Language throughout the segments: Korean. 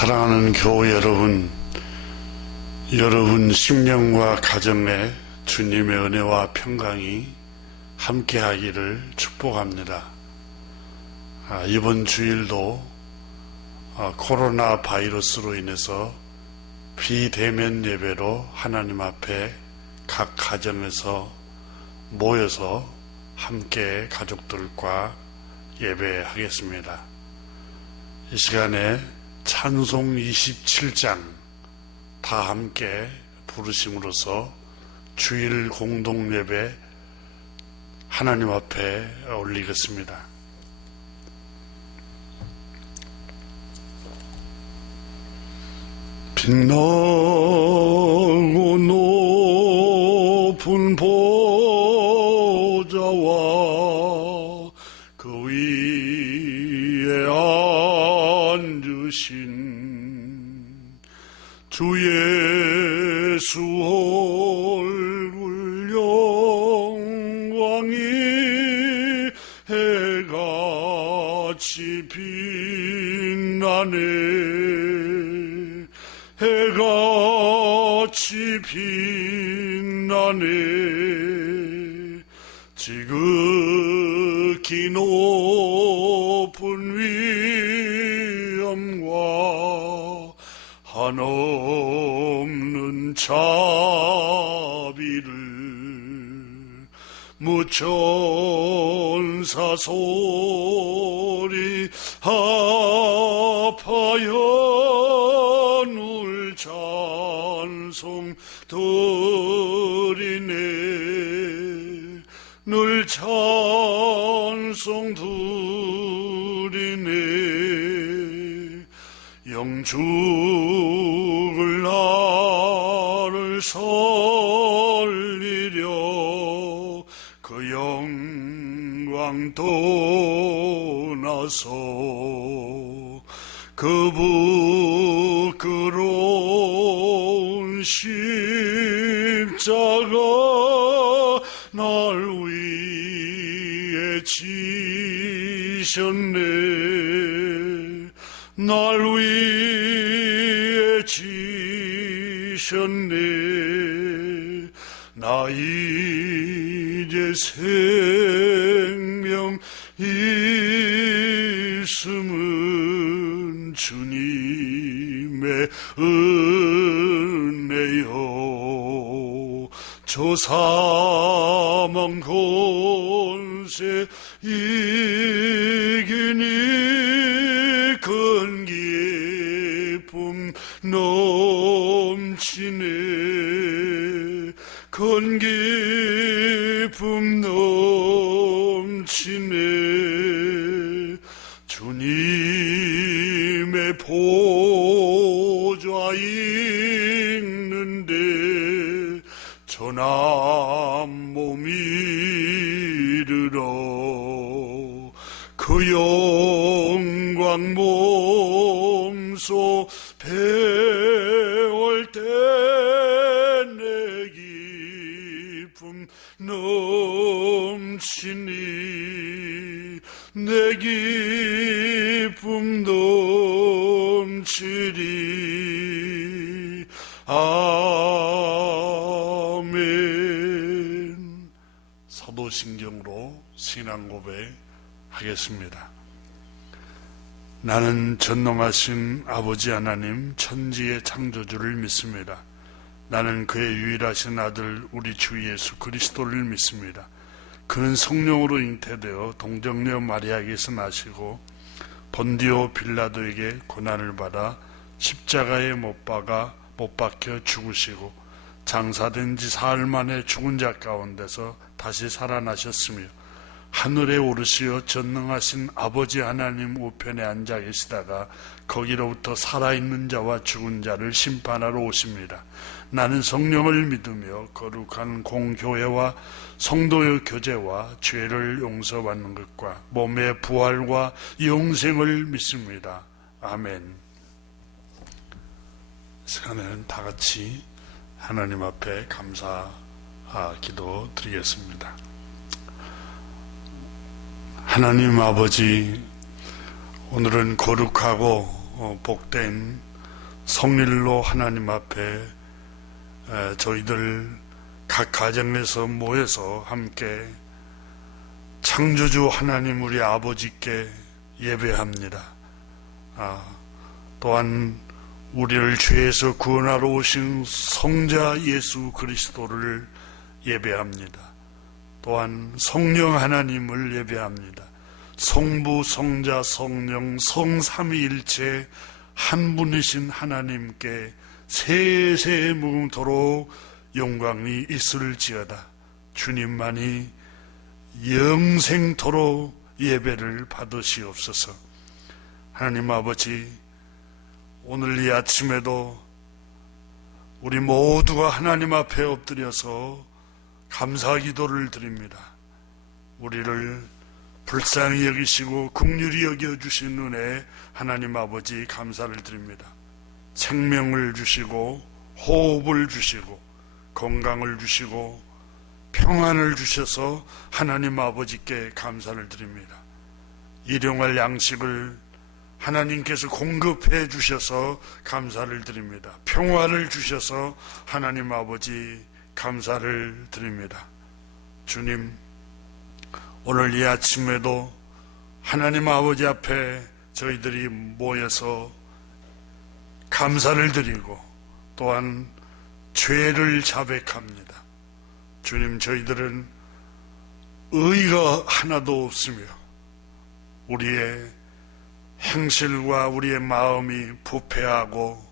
사랑하는 교우 여러분, 여러분 심령과 가정에 주님의 은혜와 평강이 함께하기를 축복합니다. 이번 주일도 코로나 바이러스로 인해서 비대면 예배로 하나님 앞에 각 가정에서 모여서 함께 가족들과 예배하겠습니다. 이 시간에 찬송 27장 다 함께 부르심으로써 주일 공동 예배 하나님 앞에 올리겠습니다. 빛나고 높은 보좌와 그 위에 앉으신 주 예수 얼굴 영광이 해같이 빛나네. 해같이 빛나네. 지극히 높은 위엄과 한없는 자비를 무천사 소리 합하여 늘 찬송 드리네. 늘 찬송 드리네. 영죽을 나를 살리려 그 영광 떠나서 그 부끄러운 십자가 날 위에 지셨네. 날 위에 지셨네. 나 이제 생명 있음은 주님의 은혜요. 저 사망 권세 이기니 큰 기쁨 넘치네. 큰 기쁨 넘치네. 주님의 보좌 있는데 전한 몸 이르러 그 영광 몸소 배울 때 내 기쁨 넘치니. 내 기쁨 넘치리. 아멘. 사도신경으로 신앙 고백하겠습니다. 나는 전능하신 아버지 하나님 천지의 창조주를 믿습니다. 나는 그의 유일하신 아들 우리 주 예수 그리스도를 믿습니다. 그는 성령으로 잉태되어 동정녀 마리아에게서 나시고 본디오 빌라도에게 고난을 받아 십자가에 못 박혀 죽으시고 장사된 지 사흘 만에 죽은 자 가운데서 다시 살아나셨으며 하늘에 오르시어 전능하신 아버지 하나님 우편에 앉아 계시다가 거기로부터 살아있는 자와 죽은 자를 심판하러 오십니다. 나는 성령을 믿으며 거룩한 공교회와 성도의 교제와 죄를 용서받는 것과 몸의 부활과 영생을 믿습니다. 아멘. 시간에는 다 같이 하나님 앞에 감사 기도 드리겠습니다. 하나님 아버지, 오늘은 거룩하고 복된 성일로 하나님 앞에 저희들 각 가정에서 모여서 함께 창조주 하나님 우리 아버지께 예배합니다. 또한 우리를 죄에서 구원하러 오신 성자 예수 그리스도를 예배합니다. 또한 성령 하나님을 예배합니다. 성부, 성자, 성령, 성삼위일체 한 분이신 하나님께 세세 무궁토록 영광이 있을지어다. 주님만이 영생토록 예배를 받으시옵소서. 하나님 아버지, 오늘 이 아침에도 우리 모두가 하나님 앞에 엎드려서 감사 기도를 드립니다. 우리를 불쌍히 여기시고 긍휼히 여겨주신 은혜 하나님 아버지 감사를 드립니다. 생명을 주시고 호흡을 주시고 건강을 주시고 평안을 주셔서 하나님 아버지께 감사를 드립니다. 일용할 양식을 하나님께서 공급해 주셔서 감사를 드립니다. 평화를 주셔서 하나님 아버지 감사를 드립니다. 주님, 오늘 이 아침에도 하나님 아버지 앞에 저희들이 모여서 감사를 드리고 또한 죄를 자백합니다. 주님, 저희들은 의가 하나도 없으며 우리의 행실과 우리의 마음이 부패하고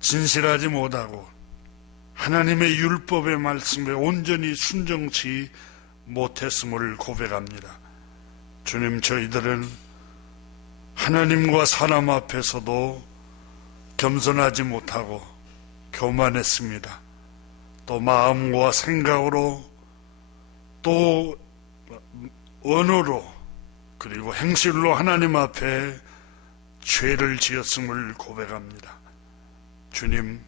진실하지 못하고 하나님의 율법의 말씀에 온전히 순종치 못했음을 고백합니다. 주님, 저희들은 하나님과 사람 앞에서도 겸손하지 못하고 교만했습니다. 또 마음과 생각으로 또 언어로 그리고 행실로 하나님 앞에 죄를 지었음을 고백합니다. 주님,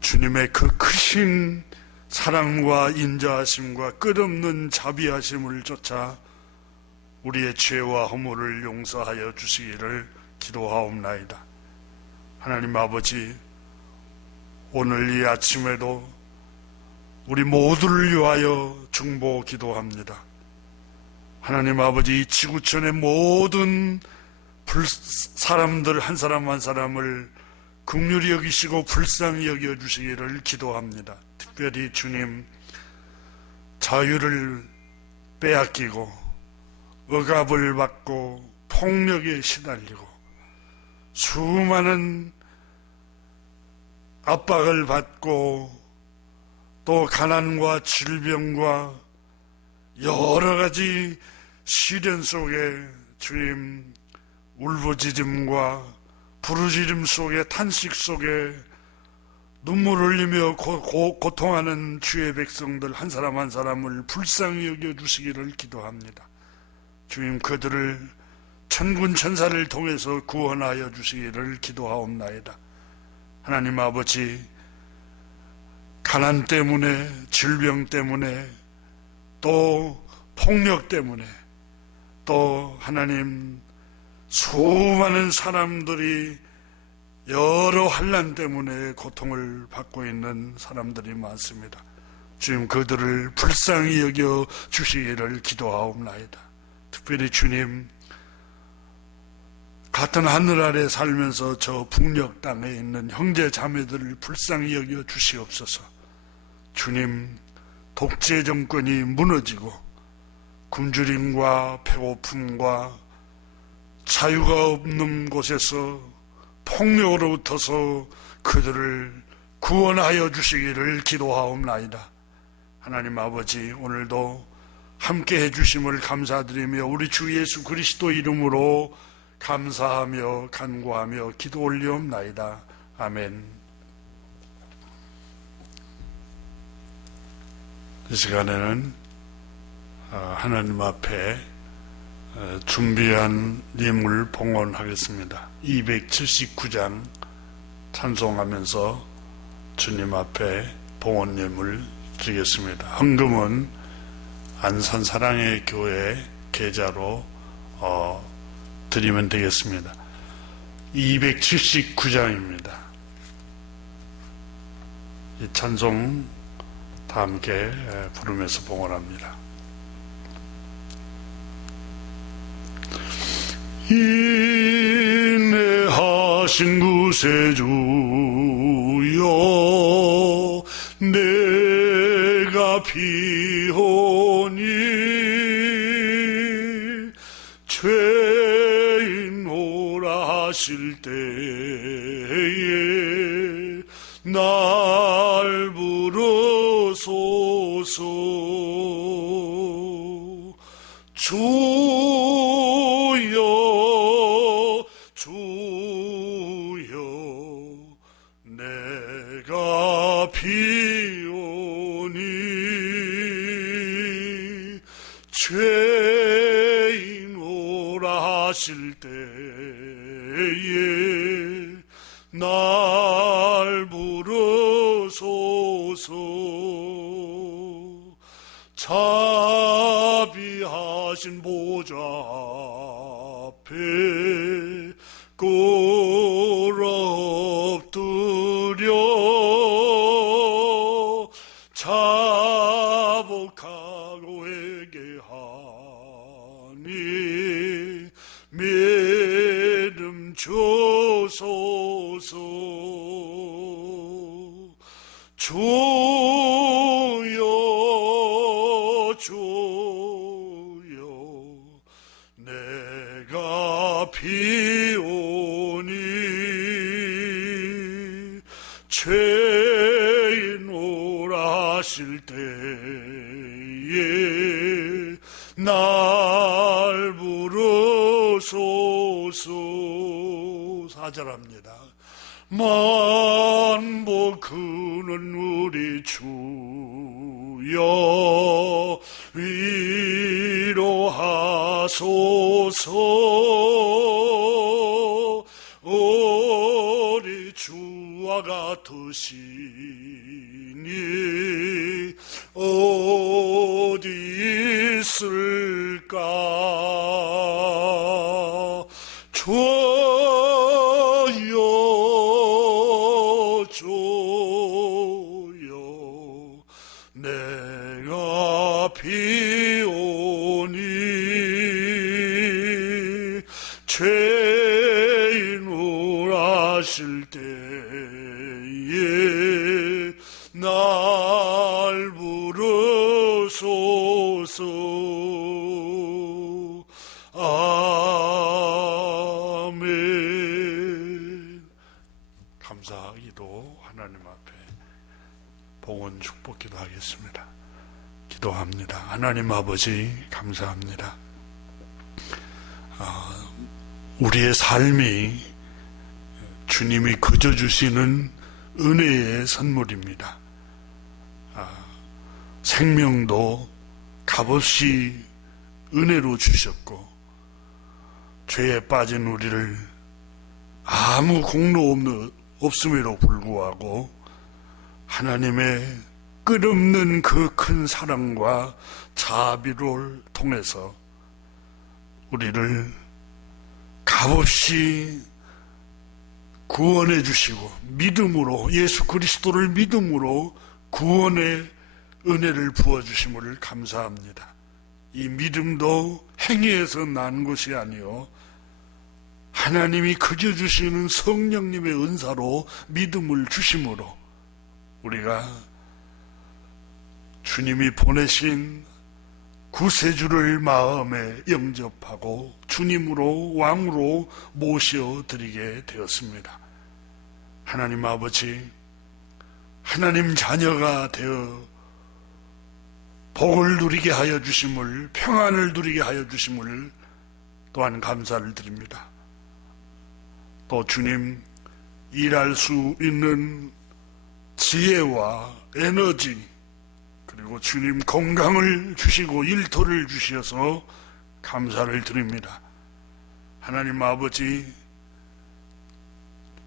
주님의 그 크신 사랑과 인자하심과 끝없는 자비하심을 쫓아 우리의 죄와 허물을 용서하여 주시기를 기도하옵나이다. 하나님 아버지, 오늘 이 아침에도 우리 모두를 위하여 중보 기도합니다. 하나님 아버지, 이 지구촌의 모든 사람들 한 사람 한 사람을 긍휼히 여기시고 불쌍히 여겨주시기를 기도합니다. 특별히 주님, 자유를 빼앗기고 억압을 받고 폭력에 시달리고 수많은 압박을 받고 또 가난과 질병과 여러 가지 시련 속에 주님 울부짖음과 부르짖음 속에 탄식 속에 눈물 흘리며 고통하는 주의 백성들 한 사람 한 사람을 불쌍히 여겨주시기를 기도합니다. 주님, 그들을 천군 천사를 통해서 구원하여 주시기를 기도하옵나이다. 하나님 아버지, 가난 때문에, 질병 때문에, 또 폭력 때문에, 또 하나님 수많은 사람들이 여러 환난 때문에 고통을 받고 있는 사람들이 많습니다. 주님, 그들을 불쌍히 여겨 주시기를 기도하옵나이다. 특별히 주님, 같은 하늘 아래 살면서 저 북녘 땅에 있는 형제 자매들을 불쌍히 여겨 주시옵소서. 주님, 독재 정권이 무너지고 굶주림과 배고픔과 자유가 없는 곳에서 폭력으로부터서 그들을 구원하여 주시기를 기도하옵나이다. 하나님 아버지, 오늘도 함께 해주심을 감사드리며 우리 주 예수 그리스도 이름으로 감사하며 간구하며 기도 올리옵나이다. 아멘. 이 시간에는 하나님 앞에 준비한 예물 봉헌하겠습니다. 279장 찬송하면서 주님 앞에 봉헌 예물 드리겠습니다. 헌금은 안산 사랑의 교회 계좌로 드리면 되겠습니다. 279장입니다. 이 찬송 다 함께 부르면서 봉헌합니다. 인내하신 구세주여 내가 비오니 죄인 오라 하실 때에 날 부르소서. 주여 주여 내가 비오니 죄인 오라 하실 때에 날 부르소서. 자비하신 보좌 앞에 꿇어 엎드려 자복하고 회개하니 믿음 주소서. 주여 주여 내가 비오니 죄인 오라 하실 때에 날 부르소서. 4절합니다. 만복 그는 우리 주여 위로하소서. 우리 주와 같으시니 어디 있을까. 주여 주여 내가 비오니 죄인 오라 하실 때에 날 부르소서. 아멘. 감사기도 하나님 앞에 봉헌 축복 기도하겠습니다. 기도합니다. 하나님 아버지 감사합니다. 우리의 삶이 주님이 그저 주시는 은혜의 선물입니다. 생명도 값없이 은혜로 주셨고 죄에 빠진 우리를 아무 공로 없음에도 불구하고 하나님의 끝없는 그 큰 사랑과 자비를 통해서 우리를 값없이 구원해 주시고 믿음으로 예수 그리스도를 믿음으로 구원의 은혜를 부어주심을 감사합니다. 이 믿음도 행위에서 난 것이 아니요 하나님이 그저 주시는 성령님의 은사로 믿음을 주심으로 우리가 주님이 보내신 구세주를 마음에 영접하고 주님으로 왕으로 모셔드리게 되었습니다. 하나님 아버지, 하나님 자녀가 되어 복을 누리게 하여 주심을, 평안을 누리게 하여 주심을 또한 감사를 드립니다. 또 주님, 일할 수 있는 지혜와 에너지, 그리고 주님 건강을 주시고 일터를 주셔서 감사를 드립니다. 하나님 아버지,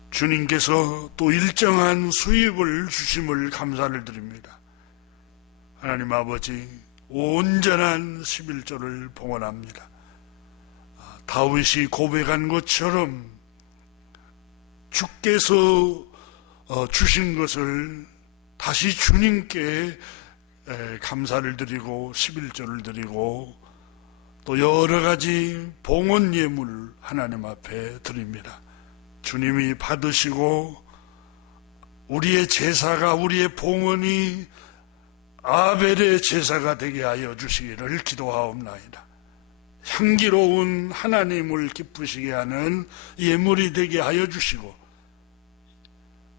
주님께서 또 일정한 수입을 주심을 감사를 드립니다. 하나님 아버지, 온전한 11조를 봉헌합니다. 다윗이 고백한 것처럼 주께서 주신 것을 다시 주님께 감사를 드리고 11조를 드리고 또 여러 가지 봉헌 예물 하나님 앞에 드립니다. 주님이 받으시고 우리의 제사가, 우리의 봉헌이 아벨의 제사가 되게 하여 주시기를 기도하옵나이다. 향기로운 하나님을 기쁘시게 하는 예물이 되게 하여 주시고,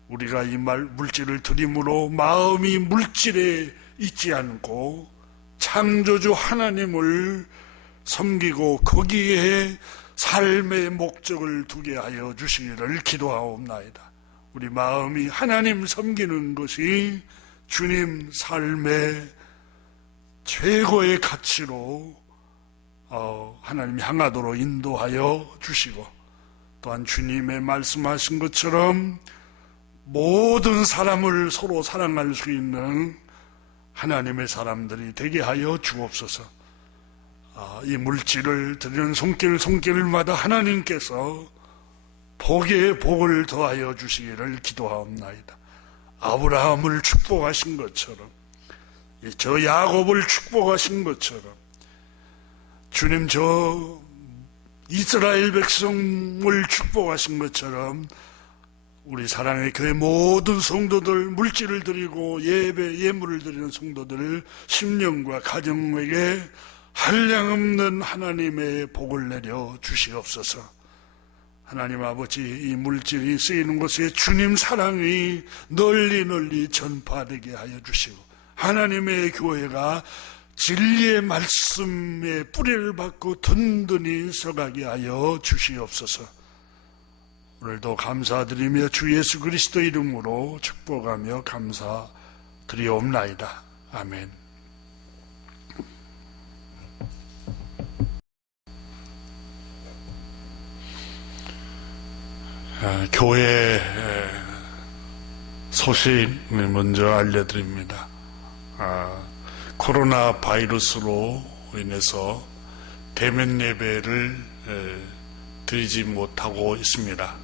우리가 이 물질을 드림으로 마음이 물질에 있지 않고 창조주 하나님을 섬기고 거기에 삶의 목적을 두게 하여 주시기를 기도하옵나이다. 우리 마음이 하나님 섬기는 것이 주님 삶의 최고의 가치로 하나님 향하도록 인도하여 주시고, 또한 주님의 말씀하신 것처럼 모든 사람을 서로 사랑할 수 있는 하나님의 사람들이 되게 하여 주옵소서. 이 물질을 드리는 손길마다 하나님께서 복에 복을 더하여 주시기를 기도하옵나이다. 아브라함을 축복하신 것처럼, 저 야곱을 축복하신 것처럼, 주님 저 이스라엘 백성을 축복하신 것처럼 우리 사랑의 교회 모든 성도들, 물질을 드리고 예물을 드리는 성도들 심령과 가정에게 한량없는 하나님의 복을 내려 주시옵소서. 하나님 아버지, 이 물질이 쓰이는 곳에 주님 사랑이 널리 전파되게 하여 주시고, 하나님의 교회가 진리의 말씀에 뿌리를 받고 든든히 서가게 하여 주시옵소서. 오늘도 감사드리며 주 예수 그리스도 이름으로 축복하며 감사드리옵나이다. 아멘. 교회 소식을 먼저 알려드립니다. 코로나 바이러스로 인해서 대면 예배를 드리지 못하고 있습니다.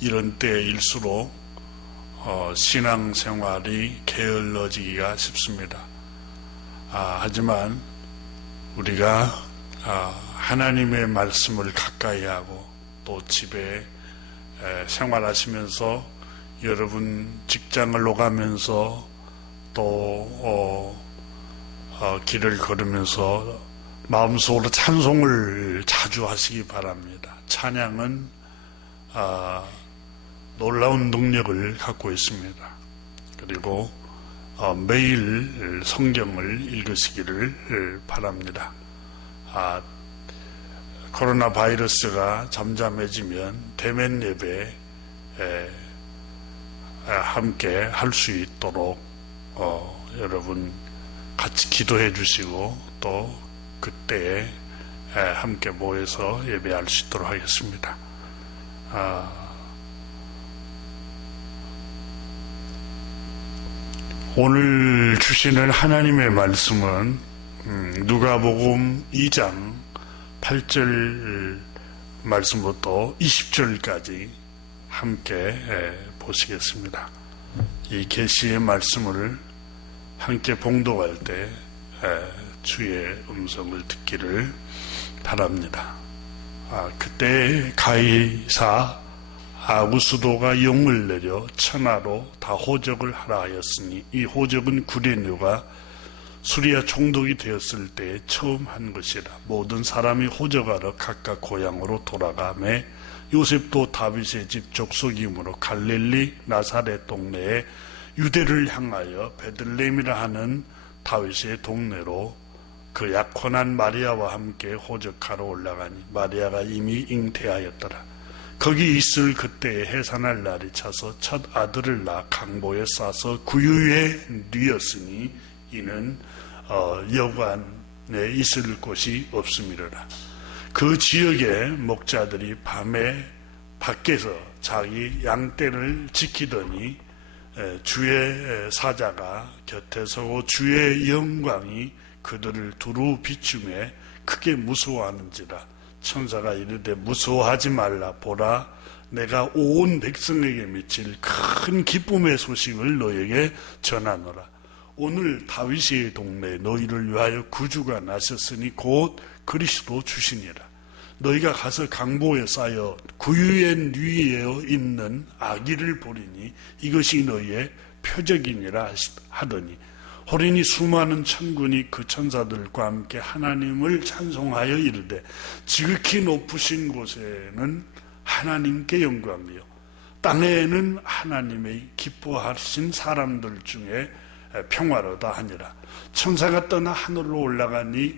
이런 때일수록 신앙생활이 게을러지기가 쉽습니다. 하지만 우리가 하나님의 말씀을 가까이 하고 또 집에 생활하시면서 여러분 직장을 오가면서 또 길을 걸으면서 마음속으로 찬송을 자주 하시기 바랍니다. 찬양은 놀라운 능력을 갖고 있습니다. 그리고 매일 성경을 읽으시기를 바랍니다. 코로나 바이러스가 잠잠해지면 대면 예배 함께 할 수 있도록 여러분 같이 기도해 주시고 또 그때에 함께 모여서 예배할 수 있도록 하겠습니다. 오늘 주시는 하나님의 말씀은 누가복음 2장 8절 말씀부터 20절까지 함께 보시겠습니다. 이 계시의 말씀을 함께 봉독할 때 주의 음성을 듣기를 바랍니다. 그때 가이사 아구스도가 영을 내려 천하로 다 호적을 하라 하였으니, 이 호적은 구레네가 수리아 총독이 되었을 때 처음 한 것이라. 모든 사람이 호적하러 각각 고향으로 돌아가매 요셉도 다윗의 집 족속이므로 갈릴리 나사렛 동네에 유대를 향하여 베들레헴이라 하는 다윗의 동네로 그 약혼한 마리아와 함께 호적하러 올라가니, 마리아가 이미 잉태하였더라. 거기 있을 그때에 해산할 날이 차서 첫 아들을 낳아 강보에 싸서 구유에 뉘었으니, 이는 여관에 있을 곳이 없음이로라. 그 지역의 목자들이 밤에 밖에서 자기 양떼를 지키더니 주의 사자가 곁에 서고 주의 영광이 그들을 두루 비추매 크게 무서워하는지라. 천사가 이르되 무서워하지 말라. 보라, 내가 온 백성에게 미칠 큰 기쁨의 소식을 너에게 전하노라. 오늘 다윗의 동네에 너희를 위하여 구주가 나셨으니 곧 그리스도 주시니라. 너희가 가서 강보에 쌓여 구유에 누이어 있는 아기를 보리니 이것이 너희의 표적이니라 하더니 호련히 수많은 천군이 그 천사들과 함께 하나님을 찬송하여 이르되 지극히 높으신 곳에는 하나님께 영광이요 땅에는 하나님의 기뻐하신 사람들 중에 평화로다 하니라. 천사가 떠나 하늘로 올라가니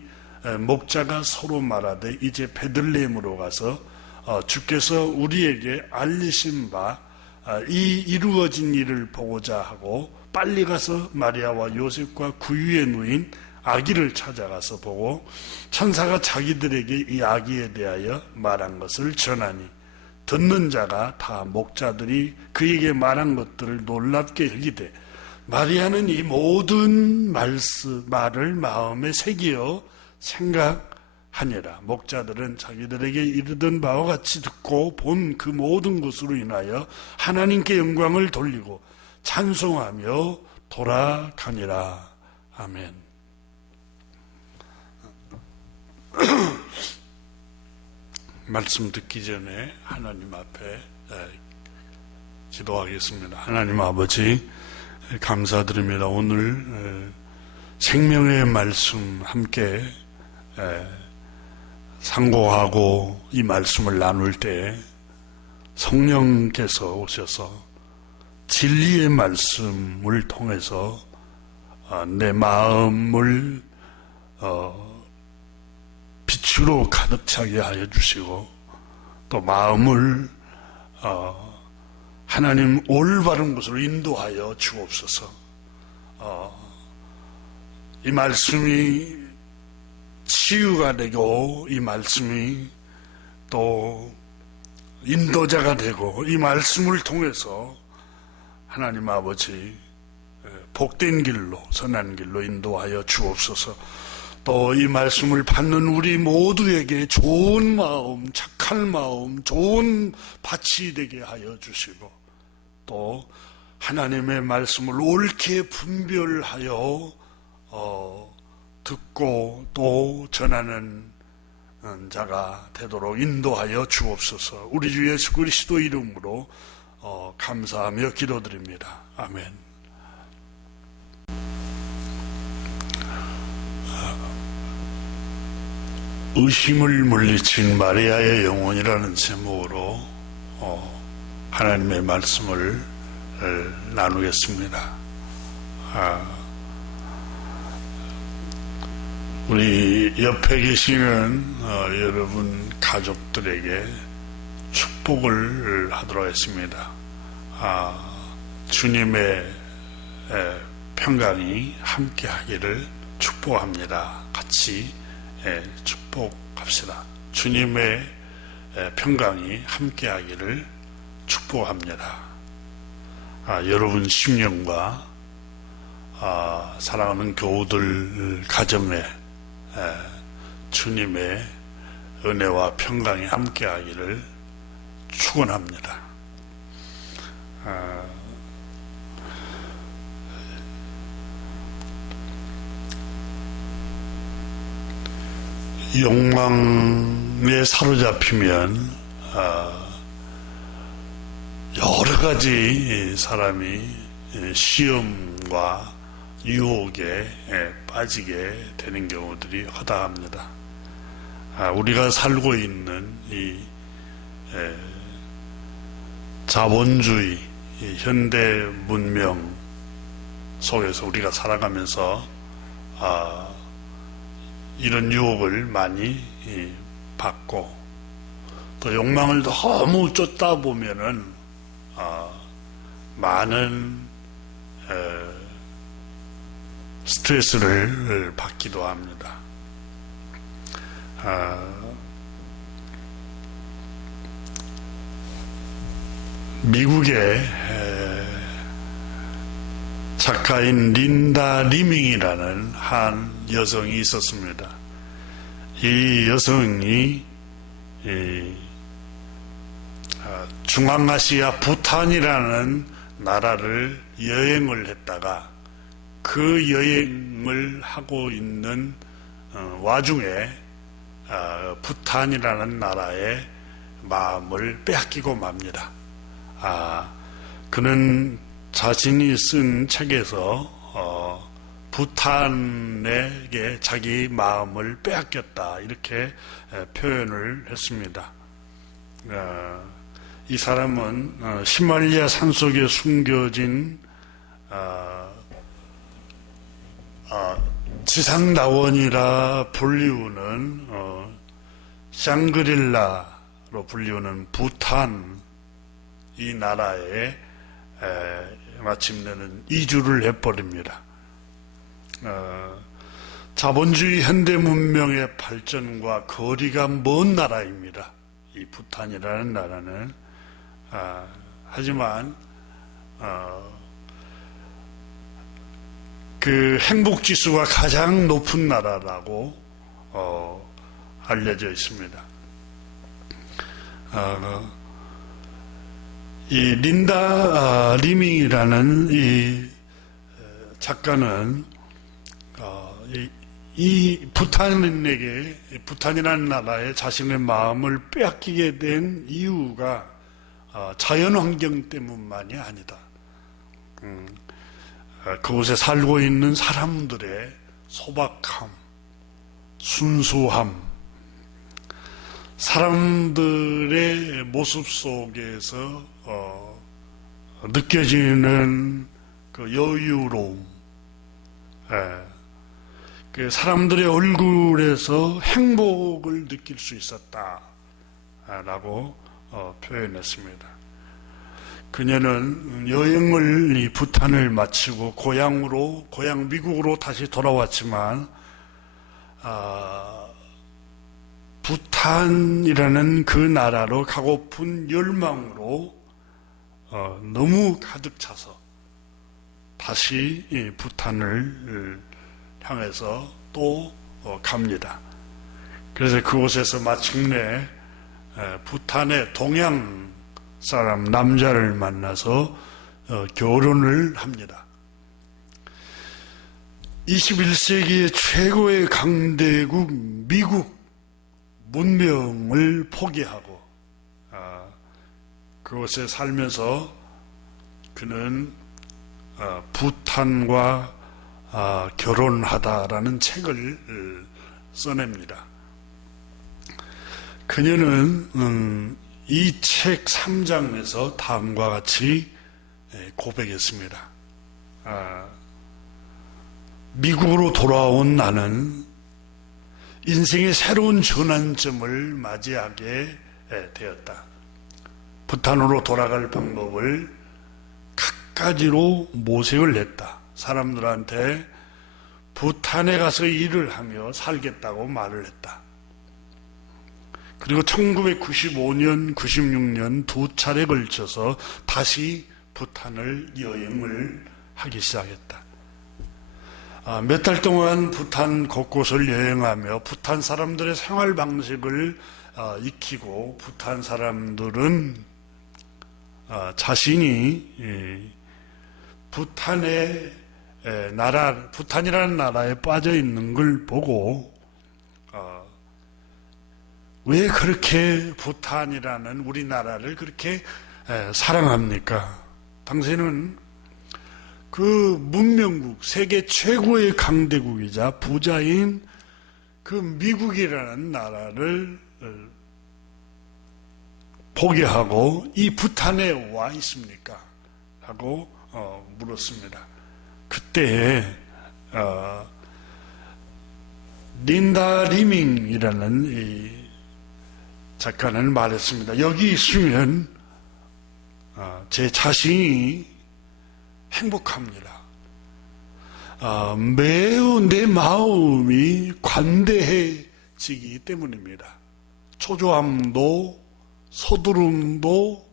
목자가 서로 말하되 이제 베들레헴으로 가서 주께서 우리에게 알리신 바 이 이루어진 일을 보고자 하고 빨리 가서 마리아와 요셉과 구유에 누인 아기를 찾아가서 보고 천사가 자기들에게 이 아기에 대하여 말한 것을 전하니 듣는 자가 다 목자들이 그에게 말한 것들을 놀랍게 여기되 마리아는 이 모든 말을 마음에 새기어 생각하니라. 목자들은 자기들에게 이르던 바와 같이 듣고 본 그 모든 것으로 인하여 하나님께 영광을 돌리고 찬송하며 돌아가니라. 아멘. 말씀 듣기 전에 하나님 앞에 기도하겠습니다. 하나님 아버지 감사드립니다. 오늘 생명의 말씀 함께 상고하고 이 말씀을 나눌 때 성령께서 오셔서 진리의 말씀을 통해서 내 마음을 빛으로 가득 차게 하여 주시고 또 마음을 하나님 올바른 곳으로 인도하여 주옵소서. 이 말씀이 치유가 되고 이 말씀이 또 인도자가 되고 이 말씀을 통해서 하나님 아버지 복된 길로 선한 길로 인도하여 주옵소서. 또 이 말씀을 받는 우리 모두에게 좋은 마음, 착한 마음, 좋은 밭이 되게 하여 주시고 또 하나님의 말씀을 옳게 분별하여 듣고 또 전하는 자가 되도록 인도하여 주옵소서. 우리 주 예수 그리스도 이름으로 감사하며 기도드립니다. 아멘. 의심을 물리친 마리아의 영혼이라는 제목으로 하나님의 말씀을 나누겠습니다. 우리 옆에 계시는 여러분 가족들에게 축복을 하도록 했습니다. 주님의 평강이 함께 하기를 축복합니다. 같이 축복합시다. 주님의 평강이 함께 하기를 축복합니다. 여러분 심령과 사랑하는 교우들 가정에 주님의 은혜와 평강이 함께 하기를 축원합니다. 욕망에 사로잡히면 여러 가지 사람이 시험과 유혹에 빠지게 되는 경우들이 허다합니다. 우리가 살고 있는 이 자본주의 현대 문명 속에서 우리가 살아가면서 이런 유혹을 많이 받고 또 욕망을 너무 쫓다 보면은 많은 스트레스를 받기도 합니다. 미국의 작가인 린다 리밍이라는 한 여성이 있었습니다. 이 여성이 중앙아시아 부탄이라는 나라를 여행을 했다가 그 여행을 하고 있는 와중에 부탄이라는 나라의 마음을 빼앗기고 맙니다. 그는 자신이 쓴 책에서 부탄에게 자기 마음을 빼앗겼다 이렇게 표현을 했습니다. 이 사람은 히말라야 산속에 숨겨진 지상낙원이라 불리우는 샹그릴라로 불리우는 부탄 이 나라에 마침내는 이주를 해버립니다. 자본주의 현대 문명의 발전과 거리가 먼 나라입니다. 이 부탄이라는 나라는 하지만 그 행복지수가 가장 높은 나라라고 알려져 있습니다. 이 린다 리밍이라는 이 작가는 이 부탄이라는 나라에 자신의 마음을 빼앗기게 된 이유가 자연환경 때문만이 아니다. 그곳에 살고 있는 사람들의 소박함, 순수함, 사람들의 모습 속에서 느껴지는 그 여유로움, 그 사람들의 얼굴에서 행복을 느낄 수 있었다라고 표현했습니다. 그녀는 여행을 이 부탄을 마치고 고향 미국으로 다시 돌아왔지만 부탄이라는 그 나라로 가고픈 열망으로 너무 가득 차서 다시 이 부탄을 향해서 또 갑니다. 그래서 그곳에서 마침내 부탄의 동양 사람 남자를 만나서 결혼을 합니다. 21세기의 최고의 강대국 미국 문명을 포기하고 그곳에 살면서 그는 부탄과 결혼하다라는 책을 써냅니다. 그녀는 이 책 3장에서 다음과 같이 고백했습니다. 미국으로 돌아온 나는 인생의 새로운 전환점을 맞이하게 되었다. 부탄으로 돌아갈 방법을 갖가지로 모색을 했다. 사람들한테 부탄에 가서 일을 하며 살겠다고 말을 했다. 그리고 1995년, 96년 두 차례 걸쳐서 다시 부탄을 여행을 하기 시작했다. 몇 달 동안 부탄 곳곳을 여행하며 부탄 사람들의 생활 방식을 익히고 부탄 사람들은 자신이 부탄이라는 나라에 빠져 있는 걸 보고 왜 그렇게 부탄이라는 우리나라를 그렇게 사랑합니까? 당신은 그 문명국, 세계 최고의 강대국이자 부자인 그 미국이라는 나라를 포기하고 이 부탄에 와 있습니까? 라고 물었습니다. 그때 린다 리밍이라는 이 작가는 말했습니다. 여기 있으면 제 자신이 행복합니다. 매우 내 마음이 관대해지기 때문입니다. 초조함도 서두름도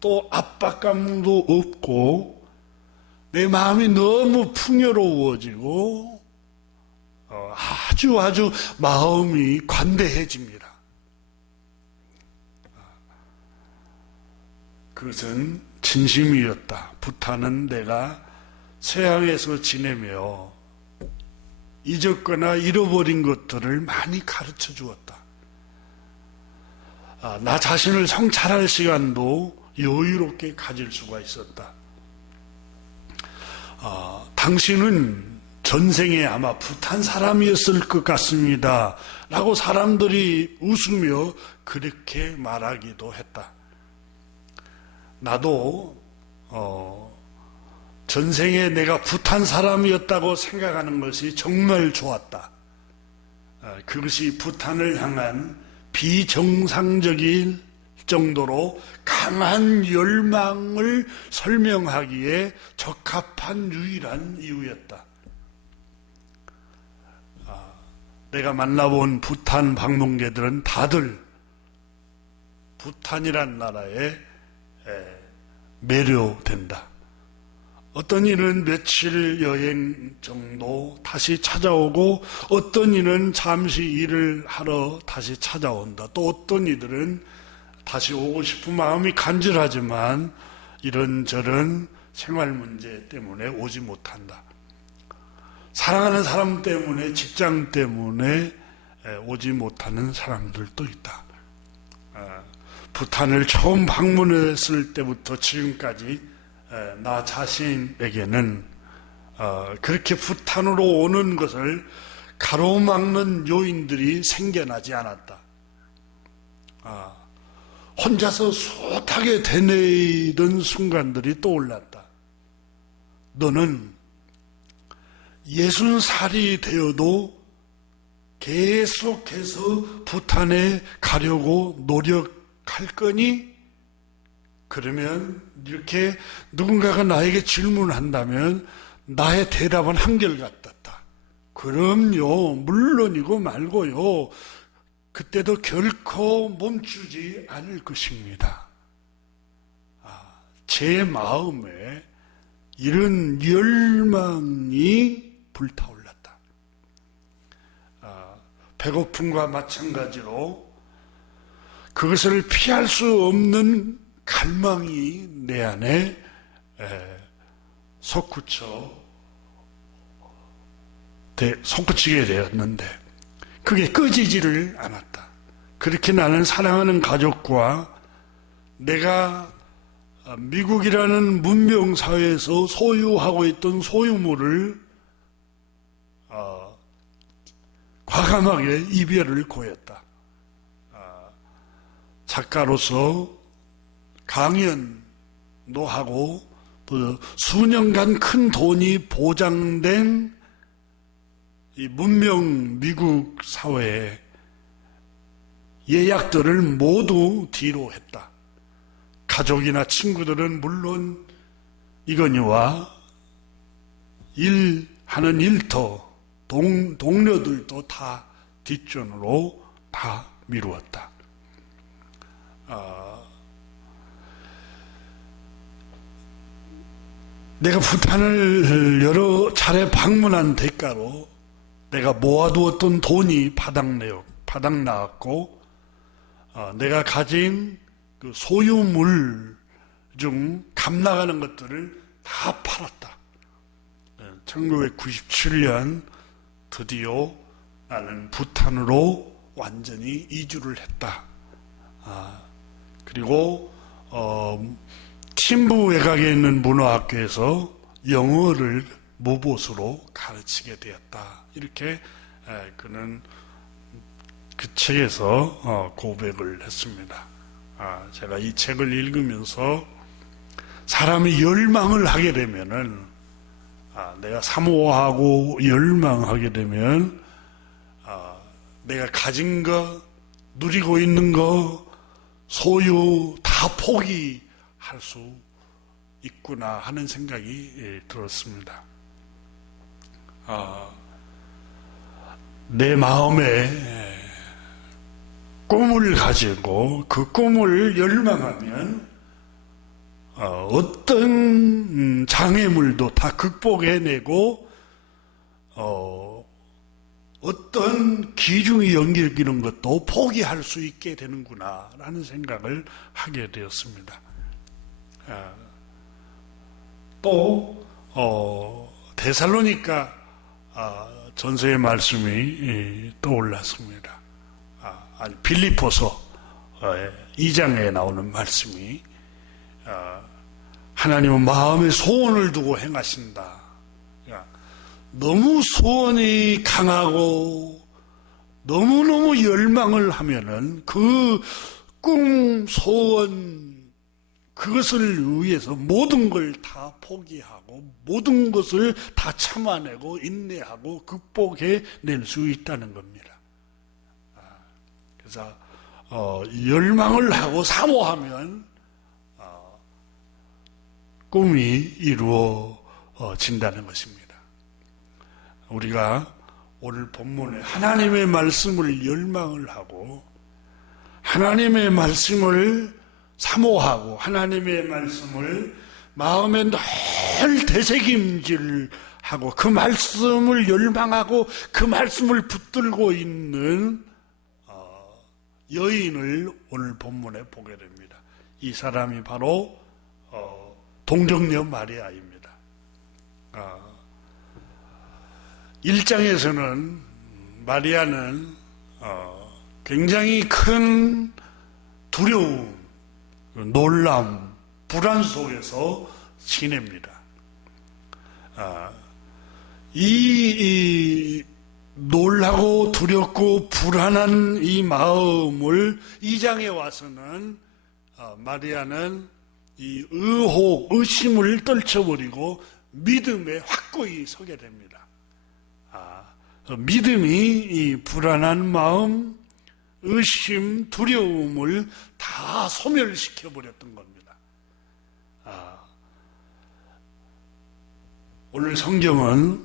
또 압박감도 없고 내 마음이 너무 풍요로워지고 아주 마음이 관대해집니다. 그것은 진심이었다. 부탄은 내가 서양에서 지내며 잊었거나 잃어버린 것들을 많이 가르쳐 주었다. 나 자신을 성찰할 시간도 여유롭게 가질 수가 있었다. 당신은 전생에 아마 부탄 사람이었을 것 같습니다. 라고 사람들이 웃으며 그렇게 말하기도 했다. 나도 전생에 내가 부탄 사람이었다고 생각하는 것이 정말 좋았다. 그것이 부탄을 향한 비정상적인 정도로 강한 열망을 설명하기에 적합한 유일한 이유였다. 내가 만나본 부탄 방문객들은 다들 부탄이란 나라에 매료된다. 어떤 이는 며칠 여행 정도 다시 찾아오고 어떤 이는 잠시 일을 하러 다시 찾아온다. 또 어떤 이들은 다시 오고 싶은 마음이 간절하지만 이런저런 생활 문제 때문에 오지 못한다. 사랑하는 사람 때문에, 직장 때문에 오지 못하는 사람들도 있다. 부탄을 처음 방문했을 때부터 지금까지 나 자신에게는 그렇게 부탄으로 오는 것을 가로막는 요인들이 생겨나지 않았다. 혼자서 숱하게 되뇌이던 순간들이 떠올랐다. 너는 60살이 되어도 계속해서 부탄에 가려고 노력할 거니? 그러면 이렇게 누군가가 나에게 질문한다면 나의 대답은 한결같았다. 그럼요, 물론이고 말고요. 그때도 결코 멈추지 않을 것입니다. 제 마음에 이런 열망이 불타올랐다. 배고픔과 마찬가지로 그것을 피할 수 없는 갈망이 내 안에 솟구치게 되었는데 그게 꺼지지를 않았다. 그렇게 나는 사랑하는 가족과 내가 미국이라는 문명사회에서 소유하고 있던 소유물을 과감하게 이별을 고했다. 작가로서 강연도 하고 또 수년간 큰 돈이 보장된 이 문명 미국 사회의 예약들을 모두 뒤로 했다. 가족이나 친구들은 물론 이건희와 일하는 일터, 동료들도 다 뒷전으로 다 미루었다. 내가 부탄을 여러 차례 방문한 대가로 내가 모아두었던 돈이 바닥나왔고 내가 가진 그 소유물 중 값나가는 것들을 다 팔았다. 1997년 드디어 나는 부탄으로 완전히 이주를 했다. 그리고 팀부 외곽에 있는 문화학교에서 영어를 모봇으로 가르치게 되었다. 이렇게 그는 그 책에서 고백을 했습니다. 제가 이 책을 읽으면서 사람이 열망을 하게 되면은 내가 사모하고 열망하게 되면 내가 가진 거, 누리고 있는 거, 소유 다 포기할 수 있구나 하는 생각이 들었습니다. 내 마음에 꿈을 가지고 그 꿈을 열망하면 어떤 장애물도 다 극복해내고 어떤 기중이 연결되는 것도 포기할 수 있게 되는구나 라는 생각을 하게 되었습니다. 또 데살로니가 전서의 말씀이 떠올랐습니다. 아니 빌립보서 2장에 나오는 말씀이 하나님은 마음의 소원을 두고 행하신다. 너무 소원이 강하고 너무너무 열망을 하면은 그 꿈, 소원, 그것을 위해서 모든 걸 다 포기하고 모든 것을 다 참아내고 인내하고 극복해낼 수 있다는 겁니다. 그래서 열망을 하고 사모하면 꿈이 이루어진다는 것입니다. 우리가 오늘 본문에 하나님의 말씀을 열망을 하고 하나님의 말씀을 사모하고 하나님의 말씀을 마음에 늘 되새김질하고 그 말씀을 열망하고 그 말씀을 붙들고 있는 여인을 오늘 본문에 보게 됩니다. 이 사람이 바로 동정녀 마리아입니다. 1장에서는 마리아는 굉장히 큰 두려움, 놀람, 불안 속에서 지냅니다. 이 놀라고 두렵고 불안한 이 마음을 2장에 와서는 마리아는 이 의혹, 의심을 떨쳐버리고 믿음에 확고히 서게 됩니다. 믿음이 이 불안한 마음, 의심, 두려움을 다 소멸시켜버렸던 겁니다. 오늘 성경은